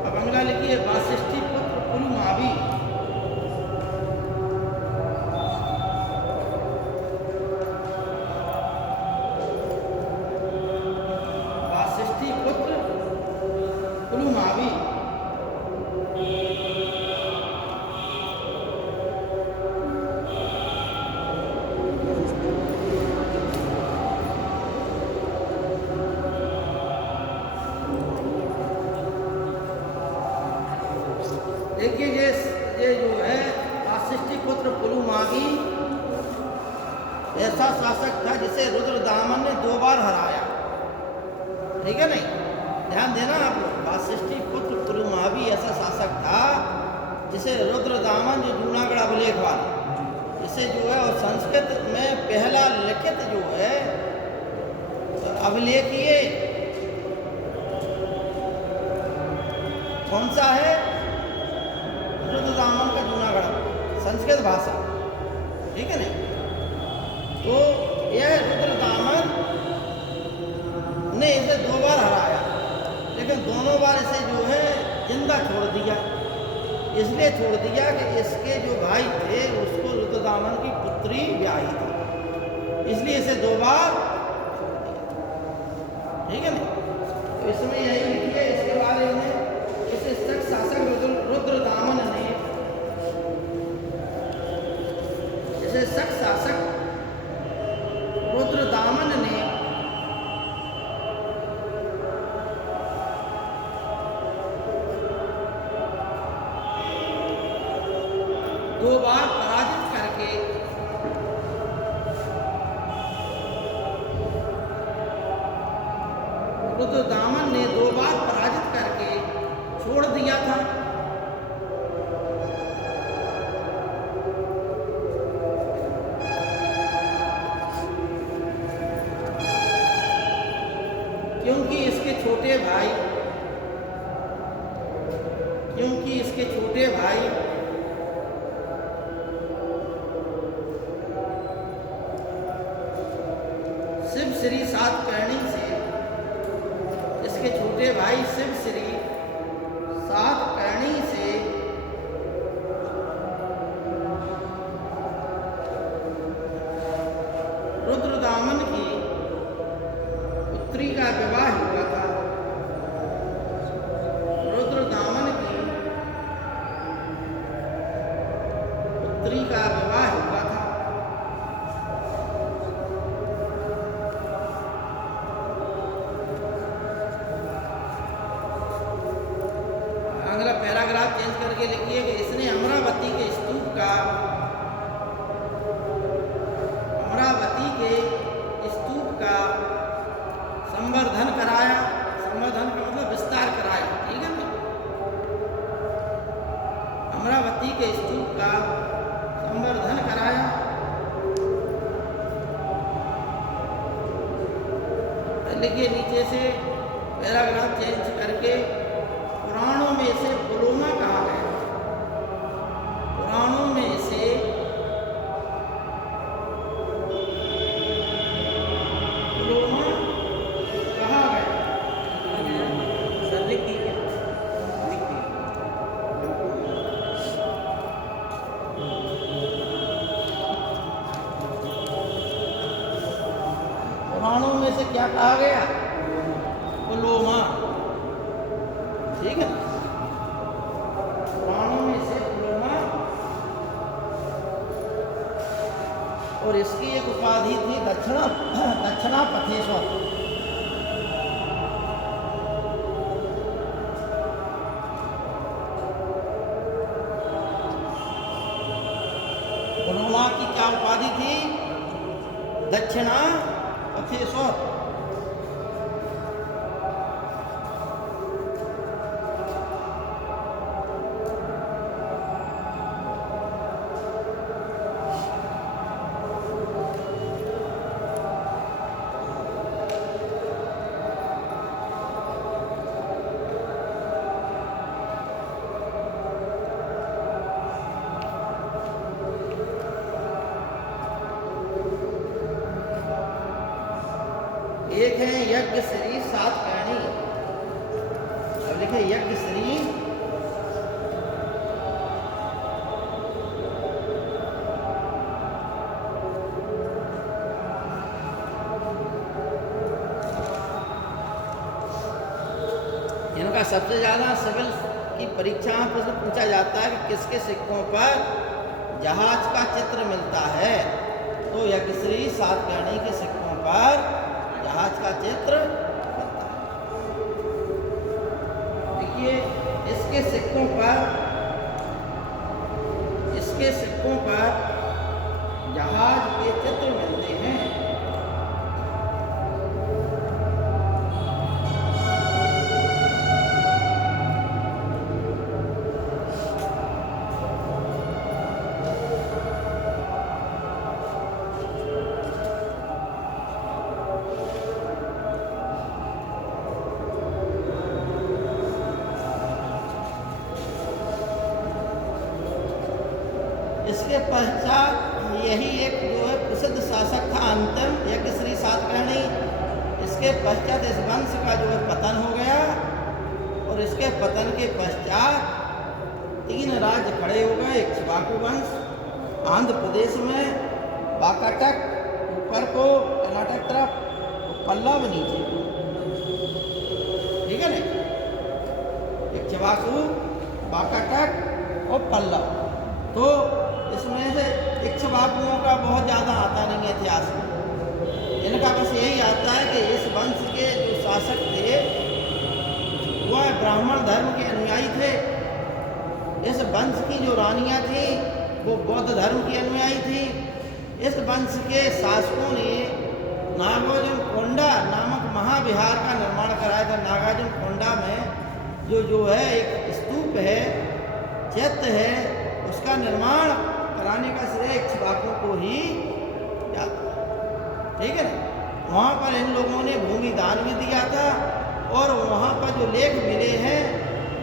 अब अगला लिखिए वासिष्ठी पुत्र पुलुमावी। वासिष्ठी पुत्र पुलुमावी देखिए ये जो है वासिष्ठी पुत्र पुलुमावी ऐसा शासक था जिसे रुद्रदामन ने 2 बार हराया। ठीक है नहीं, ध्यान देना आप लोग। वासिष्ठी पुत्र पुलुमावी ऐसा शासक था जिसे रुद्रदामन, जो जूनागढ़ अभिलेख वाला, इसे जो है और संस्कृत में पहला लिखित जो है अभिलेखीय कौन सा है? रुद्रदामन का जूनागढ़ संस्कृत भाषा। ठीक है नहीं, तो यह रुद्रदामन ने इसे 2 बार हराया, लेकिन दोनों बार इसे जो है जिंदा छोड़ दिया। इसलिए छोड़ दिया कि इसके जो भाई थे उसको रुद्रदामन की पुत्री ब्याही थी, इसलिए इसे 2 बार छोड़ दिया। ठीक है नहीं, तो इसमें यही लिखिए इसके बारे में। इसे शक शासक रुद्रदामन ने, इसे शक शासक रुद्रदामन ने दो बार पराजित करके रुद्रदामन ने 2 बार पराजित करके छोड़ दिया था। क्योंकि इसके छोटे भाई शिव श्री सातकर्णी से, इसके छोटे भाई शिव श्री सातकर्णी से रुद्रदामन की पुत्री का विवाह हुआ था। रुद्रदामन की पुत्री का विवाह हुआ था। अगला पैराग्राफ चेंज करके लिखिए कि इसने अमरावती के स्तूप का, संवर्धन कराया। संवर्धन का मतलब विस्तार कराया। ठीक है ना, अमरावती के स्तूप का संवर्धन कराया। लिखिए नीचे से पैराग्राफ चेंज करके, पुराणों में इसे पुलोमा कहा गया। पुराणों में इसे पुलोमा कहा गया। सर लिख दीजिए, लिख दीजिए। पुराणों में से क्या कहा गया? पुलोमा। ठीक है, पुराणों में से पुलोमा। और इसकी एक उपाधि थी दक्षिणा पथेश्वर। रोमा की क्या उपाधि थी? दक्षिणा पथेश्वर। एक है यज्ञ श्री सातकर्णी। अब लिखे यज्ञ श्री इनका सबसे ज्यादा सिविल की परीक्षा में प्रश्न पूछा जाता है कि किसके सिक्कों पर जहाज का चित्र मिलता है। तो यज्ञश्री सातकर्णी के सिक्कों पर जहाज का चित्र मिलता है। देखिए इसके सिक्कों पर जहाज के चित्र मिलते हैं। इसके पश्चात यही एक जो है प्रसिद्ध शासक था अंतिम यज्ञश्री सातकर्णी। इसके पश्चात इस वंश का जो है पतन हो गया और इसके पतन के पश्चात 3 राज्य खड़े हो गए। इक्ष्वाकु वंश आंध्र प्रदेश में, वाकाटक ऊपर को कर्नाटक तरफ, पल्लव नीचे को, ठीक है ना। इक्ष्वाकु, वाकाटक और पल्लव। तो इसमें से इक्ष्वाकुओं का बहुत ज़्यादा आता नहीं है इतिहास में। इनका बस यही आता है कि इस वंश के जो शासक थे वह ब्राह्मण धर्म के अनुयायी थे। इस वंश की जो रानियां थी वो बौद्ध धर्म की अनुयायी थी। इस वंश के शासकों ने नागार्जुनकोंडा नामक महाविहार का निर्माण कराया था। नागार्जुनकोंडा में जो है एक स्तूप है, चैत्य है, उसका निर्माण कराने का श्रेय इक्ष्वाकुओं को ही जाता है, ठीक है ना। वहाँ पर इन लोगों ने भूमि दान भी दिया था और वहाँ पर जो लेख मिले हैं,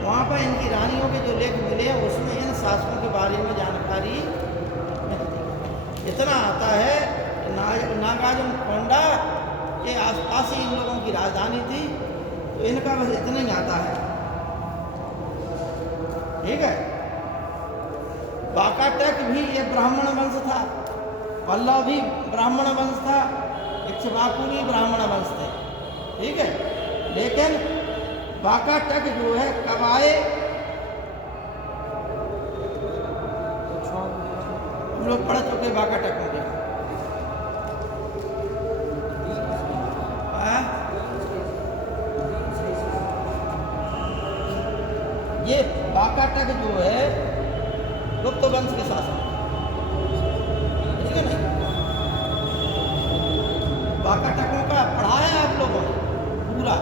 वहाँ पर इनकी रानियों के जो लेख मिले हैं उसमें इन शासकों के बारे में जानकारी मिलती है। इतना आता है कि नागार्जुनकोंडा के आसपास ही इन लोगों की राजधानी थी। तो इनका बस इतना ही आता है, ठीक है। वाकाटक भी ये ब्राह्मण वंश था, पल्लव भी ब्राह्मण वंश था, इक्ष्वाकु भी ब्राह्मण वंश थे, ठीक है। लेकिन वाकाटक जो है कब आए? हम लोग पढ़ चुके वाकाटक में। ये वाकाटक जो है गुप्त वंश के शासक, ठीक है ना। वाकाटकों का पढ़ा है आप लोगों ने पूरा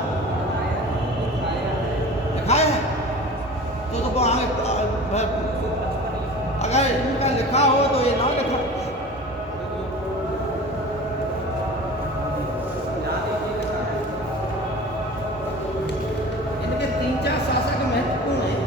लिखाया है? तो अगर इनका लिखा हो तो ये ना लिखो। इनके 3-4 शासक महत्वपूर्ण हैं।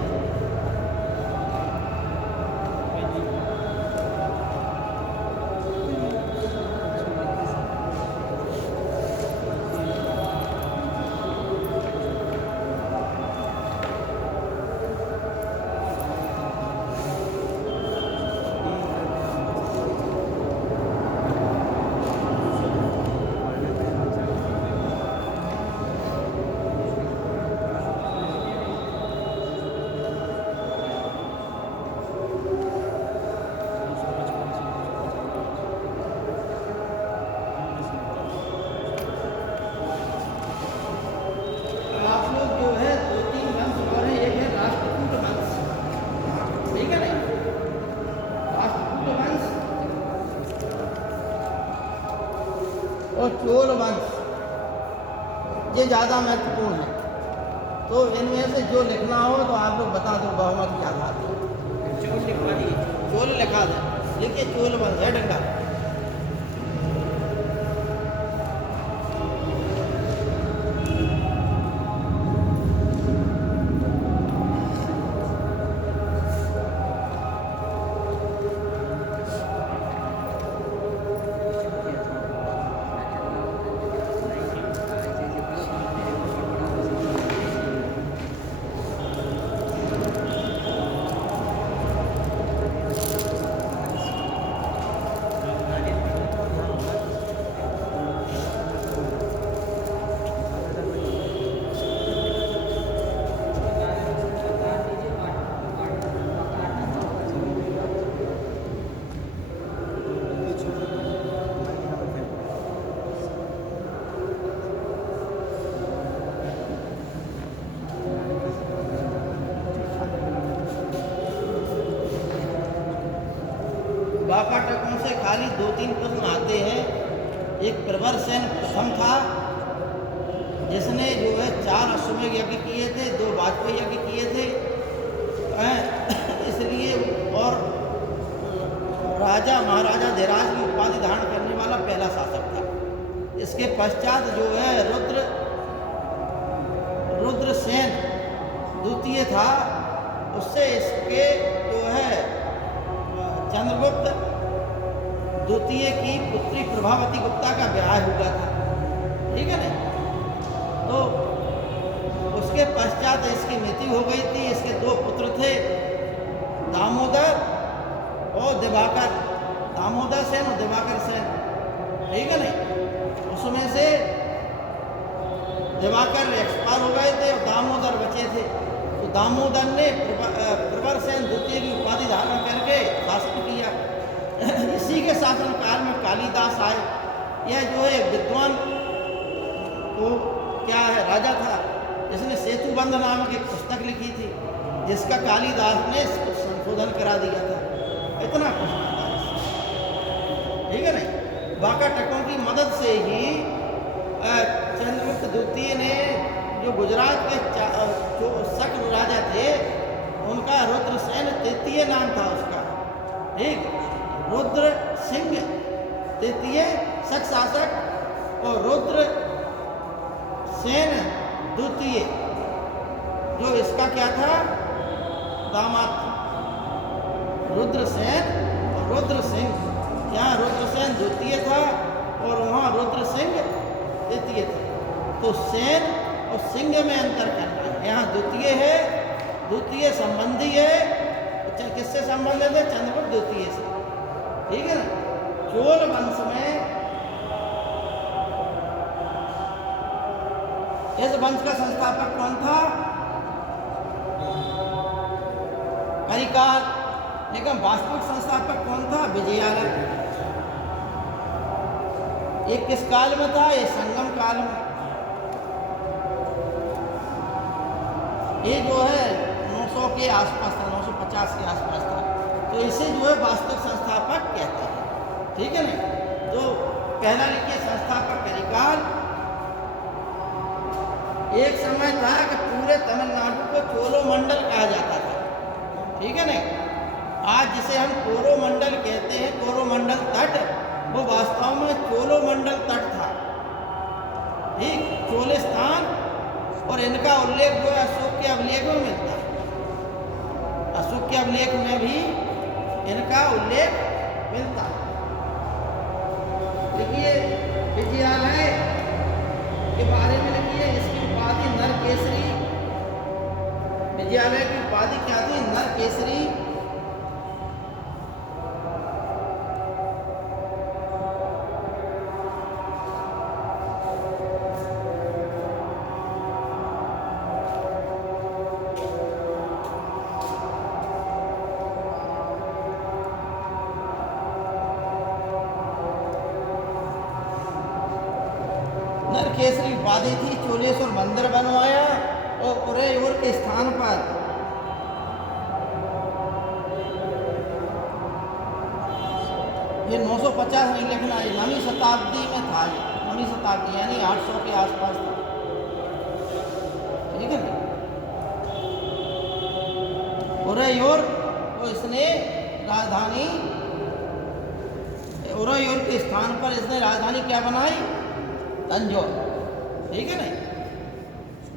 और चोल वंश, ये ज़्यादा महत्वपूर्ण है। तो इनमें से जो लिखना हो तो आप लोग बता दो बहुमत क्या था। चोल लिखवा दीजिए। चोल लिखा था, लिखिए चोल वंश है डंडा। बाका टकों से खाली 2-3 प्रश्न आते हैं। एक प्रवरसेन प्रथम था, जिसने जो है 4 अश्वमेध यज्ञ किए थे, 2 वाजपेयी यज्ञ किए थे, इसलिए और राजा महाराजा धीराज की उपाधि धारण करने वाला पहला शासक था। इसके पश्चात जो है रुद्रसेन द्वितीय था, उससे इसके जो है चंद्रगुप्त द्वितीय की पुत्री प्रभावती गुप्ता का ब्याह हुआ था, ठीक है ना। तो उसके पश्चात इसकी मृत्यु हो गई थी। इसके 2 पुत्र थे, दामोदर और दिवाकर, दामोदर सेन और दिवाकर सेन, ठीक है ना। उसमें से दिवाकर एक्सपायर हो गए थे और दामोदर बचे थे। तो दामोदर ने प्रवरसेन द्वितीय की उपाधि धारण करके शासन किया। इसी के शासनकाल में कालिदास आए। यह जो है विद्वान वो क्या है राजा था, जिसने सेतुबंध नामक एक पुस्तक लिखी थी, जिसका कालिदास ने संशोधन करा दिया था। इतना कुछ था, ठीक है ना। बाका टकों की मदद से ही चंद्रगुप्त द्वितीय ने जो गुजरात के जो शक राजा थे, उनका रुद्रसेन तृतीय नाम था उसका, ठीक। रुद्र सिंह तृतीय शक शासक और रुद्र सेन द्वितीय जो इसका क्या था दामाद, रुद्रसेन और रुद्र सिंह। यहाँ रुद्रसेन द्वितीय था और वहाँ रुद्र सिंह तृतीय था। तो सेन और सिंह में अंतर करना है। यहाँ द्वितीय है, द्वितीय संबंधी है, किससे संबंधित है? चंद्रगुप्त द्वितीय से, ठीक है ना। चोल वंश में इस वंश का संस्थापक कौन था? करिकाल। लेकिन वास्तविक संस्थापक कौन था? विजयालय। ये किस काल में था? ये संगम काल में। ये जो है 900 के आसपास था, 950 के आसपास था। तो इसे जो है वास्तविक संस्थापक कहते हैं, ठीक है ना। जो पहला लिखिए संस्थापक करिकाल। एक समय था कि पूरे तमिलनाडु को चोलोमंडल कहा जाता था, ठीक है ना। आज जिसे हम कोरोमंडल कहते हैं, कोरोमंडल तट, वो वास्तव में चोलोमंडल तट था, ठीक। चोलिस्तान, और इनका उल्लेख जो है अशोक के अभिलेख में मिलता है। अशोक के अभिलेख में भी इनका उल्लेख मिलता है। लिखिए विजयालय के बारे में लिखिए। इसकी उपाधि नरकेसरी, विजयालय की उपाधि क्या थी? नरकेसरी। नरकेसरी उपाधि थी। चोलेश्वर मंदिर बनवाया और उरैयूर के स्थान पर ये 950 नहीं लिखना, ये 9वीं शताब्दी में था, ये 9वीं शताब्दी यानी 800 के आसपास था, ठीक है ना। उरैयोर तो इसने राजधानी, उरैयोर के स्थान पर इसने राजधानी क्या बनाई? तंजौर, ठीक है ना।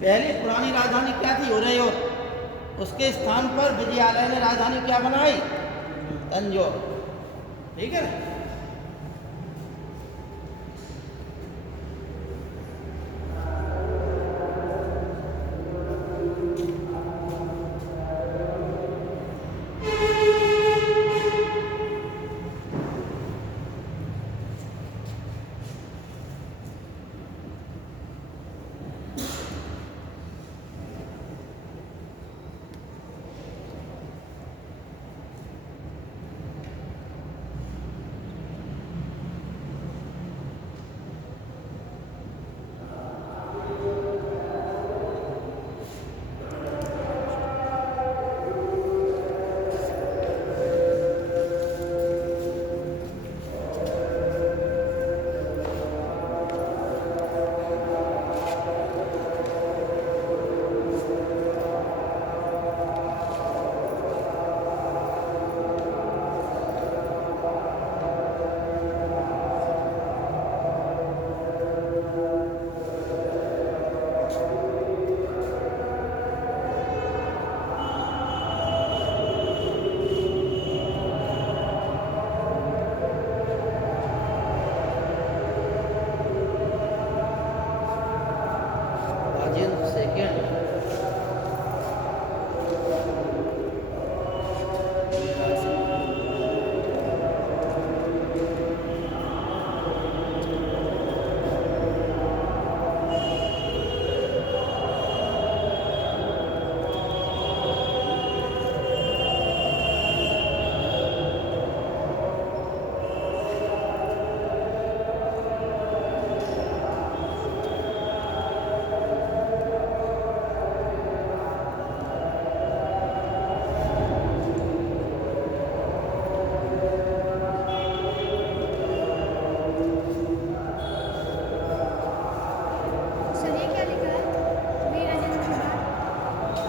पहले पुरानी राजधानी क्या थी? उरैयोर, उसके स्थान पर विजयालय ने राजधानी क्या बनाई? तंजौर, ठीक है ना।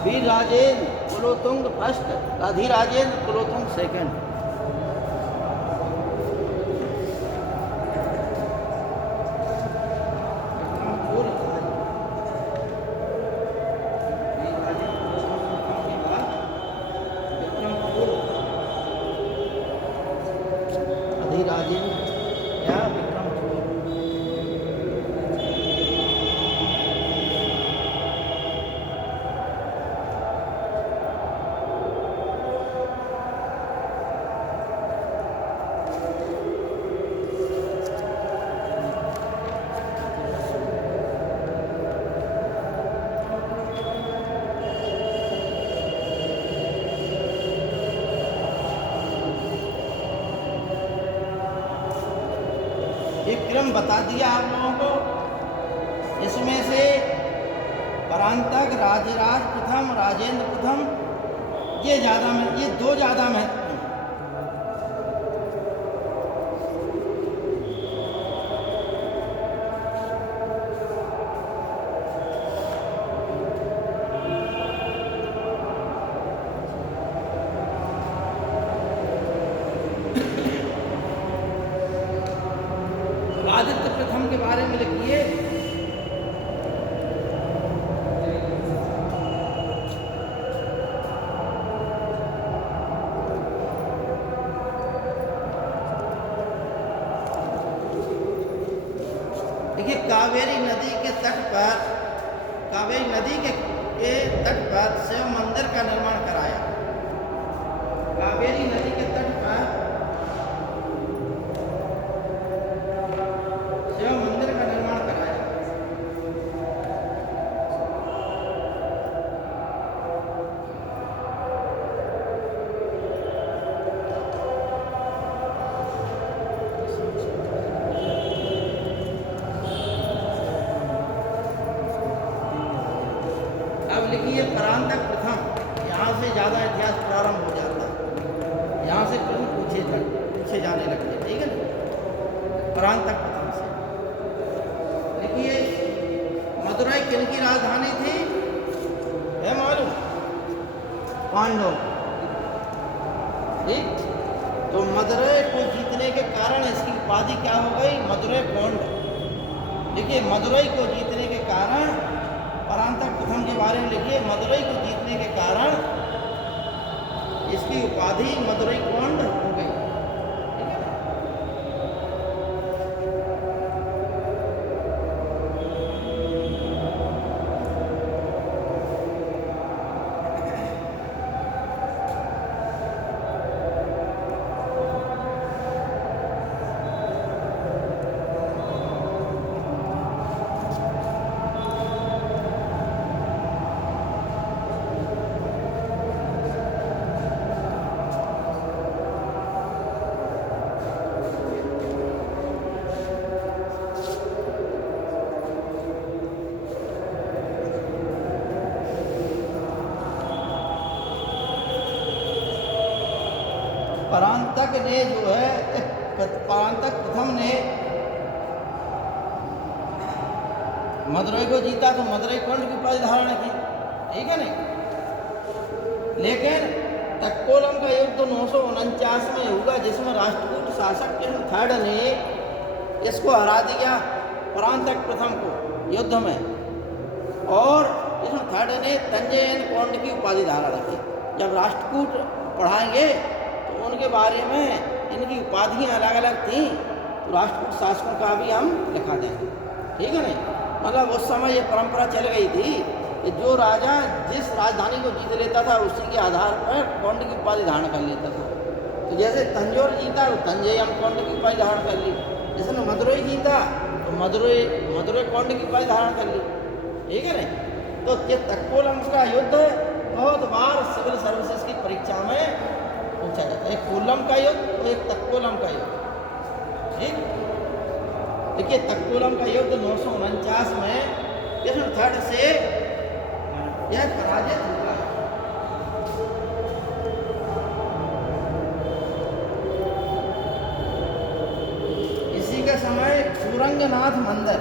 वीर राजेंद्र कुलोत्तुंग फर्स्ट, अधिराजेंद्र कुलोत्तुंग सेकंड। अधिराजेंद्र या विक्रम ये क्रम बता दिया आप लोगों को। इसमें से परांतक, राजराज प्रथम, राजेंद्र प्रथम, ये दो ज़्यादा महत्वपूर्ण हैं। आदित्य प्रथम के बारे में लिखिए। देखिए, कावेरी नदी के तट पर, कावेरी नदी के तट पर शिव मंदिर का निर्माण कराया। कावेरी नदी के तट पर शिव मंदिर का निर्माण कराया। अब लिखिए परांतक प्रथम, यहाँ से ज़्यादा इतिहास प्रारंभ हो जाता है, यहाँ से प्रश्न पूछे जाने लगते, ठीक है ना। परांतक प्रथम से। देखिए मदुरै किनकी राजधानी थी है मालूम? पांडव। ठीक, तो मदुरै को जीतने के कारण इसकी उपाधि क्या हो गई? मदुरै कोंड। देखिए मदुरै को जीतने के कारण, परांतक प्रथम के बारे में लिखिए, मदुरै को जीतने के कारण इसकी उपाधि मदुरै कोंड हो गई। परांतक ने जो है, परांतक प्रथम ने मदुरै को जीता तो मदुरै कोंड की उपाधि धारण की, ठीक है नहीं? लेकिन तक्कोलम का युद्ध 949 में हुआ, जिसमें राष्ट्रकूट शासक कृष्णथर्ड ने इसको हरा दिया, परांतक प्रथम को युद्ध में, और कृष्णथर्ड ने तंजयन कोंड की उपाधि धारण की। जब राष्ट्रकूट पढ़ाएंगे तो उनके बारे में इनकी उपाधियाँ अलग अलग थीं, तो राष्ट्रकूट शासकों का भी हम लिखा देंगे, ठीक है नहीं? मतलब उस समय ये परंपरा चल गई थी कि जो राजा जिस राजधानी को जीत लेता था उसी के आधार पर कोंड की उपाधि धारण कर लेता था। तो जैसे तंजौर जीता तो तंजयम कोंड की उपाधि धारण कर ली, जिसने मदुरै जीता तो मदुरै कोंड की उपाधि धारण कर ली, ठीक है नहीं? तो ये तक्कोलम का युद्ध बहुत बार सिविल सर्विसेज की परीक्षा में पूछा जाता है। एक कोल्लम का युद्ध और एक तक्कोलम का युद्ध, ठीक? देखिए तक्कोलम का युद्ध 949 में कृष्णथर्ड से यह पराजित हुआ। इसी के समय औरंगनाथ मंदिर,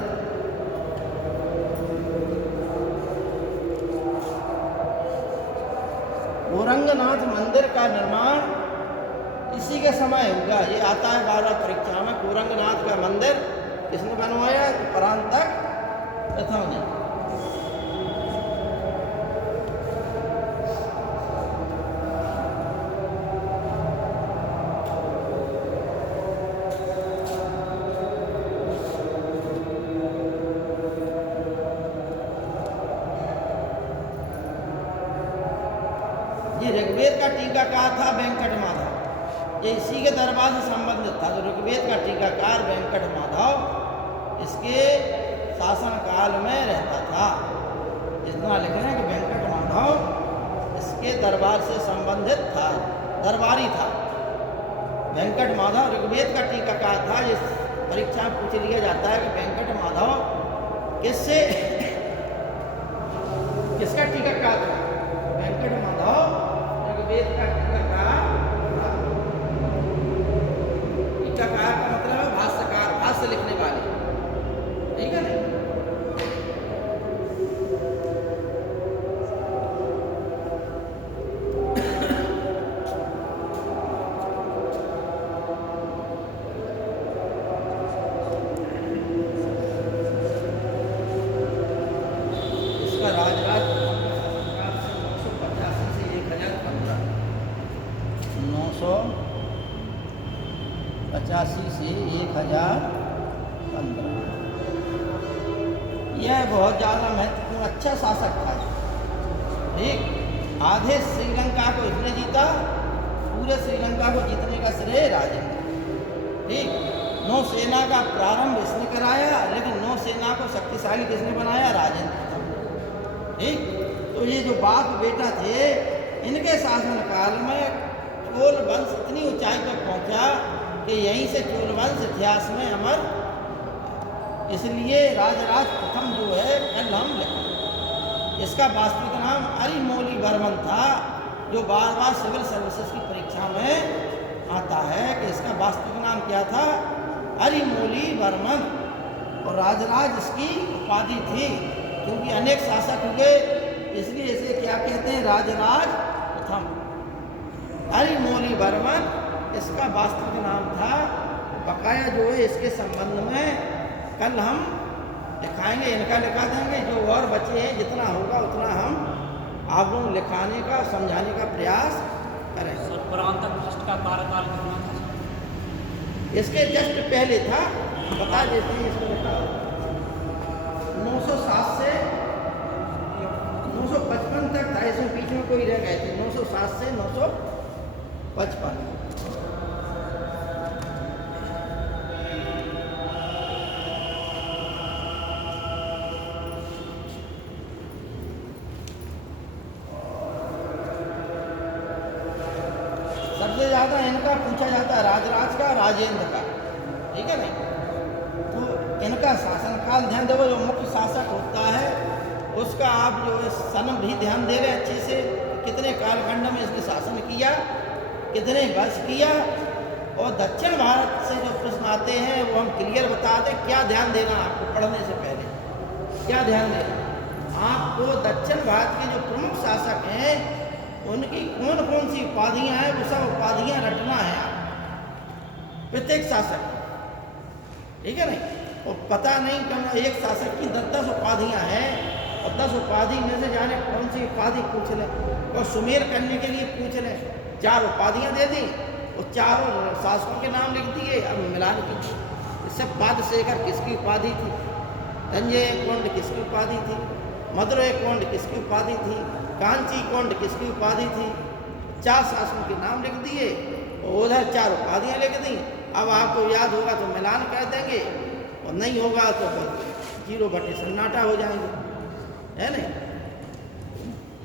औरंगनाथ मंदिर का निर्माण इसी के समय होगा। ये आता है बार बार परीक्षा में, औरंगनाथ का मंदिर किसने बनवाया? परांतक प्रथम ने। ये ऋग्वेद का टीकाकार था वेंकट माधव, ये इसी के दरबार से संबंधित था। जो ऋग्वेद का टीकाकार वेंकट माधव इसके शासन काल में रहता था। इतना लिख रहे हैं कि वेंकट माधव इसके दरबार से संबंधित था, दरबारी था। वेंकट माधव ऋग्वेद का टीकाकार था। इस परीक्षा में पूछ लिया जाता है कि वेंकट माधव किसका टीकाकार था? वेंकट माधव ऋग्वेद का टीकाकार का मतलब है भाष्यकार, भाष्य लिखने वाले, ठीक है ना? इसका राजराज 985 से 1015, 985 से 1015। यह बहुत ज़्यादा महत्वपूर्ण अच्छा शासक था, ठीक? आधे श्रीलंका को इसने जीता, पूरे श्रीलंका को जीतने का श्रेय राजेंद्र, ठीक? नौसेना का प्रारंभ इसने कराया, लेकिन नौसेना को शक्तिशाली किसने बनाया? राजेंद्र, ठीक? तो ये जो बाप बेटा थे, इनके शासनकाल में चोल वंश इतनी ऊंचाई पर पहुंचा कि यहीं से चोल वंश इतिहास में अमर। इसलिए राजराज प्रथम जो है कल हम लिखें, इसका वास्तविक नाम अरिमौलीवर्मन था, जो बार बार सिविल सर्विसेज की परीक्षा में आता है कि इसका वास्तविक नाम क्या था? हरिमूली वर्मन, और राजराज इसकी उपाधि थी, क्योंकि अनेक शासक हुए इसलिए इसे क्या कहते हैं, राजराज प्रथम। हरिमूली वर्मन इसका वास्तविक नाम था। बकाया जो है इसके संबंध में कल हम लिखाएंगे, इनका लिखा देंगे, जो और बचे हैं जितना होगा उतना हम आप लोग लिखाने का समझाने का प्रयास करेंगे। सर परांतक भ्रष्ट का कार्यकाल कितना था? इसके जस्ट पहले था, बता देते हैं इसको, बता 907 से 955 तक था, इसमें बीच में कोई रह गए थे, 907 से 955। सबसे ज़्यादा इनका पूछा जाता है राजराज का, राजेंद्र का, ठीक है ना। तो इनका शासनकाल ध्यान देवो, जो मुख्य शासक होता है उसका आप जो है सन भी ध्यान दे रहे हैं अच्छे से, कितने कालखंड में इसने शासन किया, कितने वर्ष किया। और दक्षिण भारत से जो प्रश्न आते हैं वो हम क्लियर बता दें, क्या ध्यान देना आपको पढ़ने से पहले, क्या ध्यान देना आपको, दक्षिण भारत के जो प्रमुख शासक हैं उनकी कौन कौन सी उपाधियां हैं, वो सब उपाधियां रटना है आप, प्रत्येक शासक, ठीक है नहीं। और पता नहीं करना, एक शासक की 10-10 उपाधियां हैं, और 10 उपाधि में से जाने कौन सी उपाधि पूछ लें, और सुमेर करने के लिए पूछ लें, 4 उपाधियां दे दी और चारों शासकों के नाम लिख दिए। अब मिलान कीजिए, इससे पादशेखर किसकी उपाधि थी, संजय कोंड किसकी उपाधि थी, मदुरै कोंड किसकी उपाधि थी, कांची कोंड किसकी उपाधि थी। 4 शासकों के नाम लिख दिए और उधर 4 उपाधियां लिख दी। अब आपको याद होगा तो मिलान कर देंगे, और नहीं होगा तो 0 सन्नाटा हो जाएंगे, है नहीं।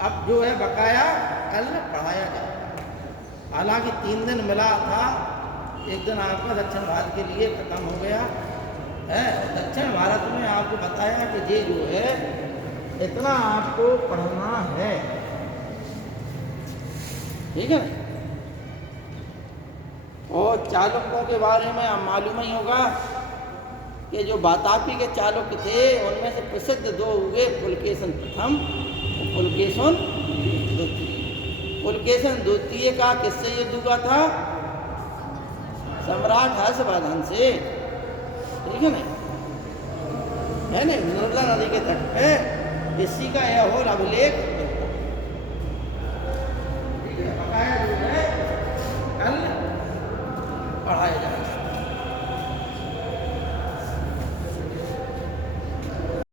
अब जो है बकाया कल पढ़ाया जाएगा। हालांकि 3 दिन मिला था, एक दिन आपका दक्षिण भारत के लिए खत्म हो गया है। दक्षिण भारत में आपको बताया कि ये जो है इतना आपको पढ़ना है, ठीक है। और चालुक्यों के बारे में आप मालूम ही होगा कि जो वातापी के चालुक्य थे उनमें से प्रसिद्ध 2 हुए, पुलकेशन प्रथम और पुलकेशन द्वितीय। पुलकेशन द्वितीय का किससे युद्ध हुआ था, सम्राट हर्षवर्धन से, ठीक है ना, है ना, नर्मदा नदी के तट पे। इसी का यह और अभिलेख बकाया जो है कल पढ़ाया जाए।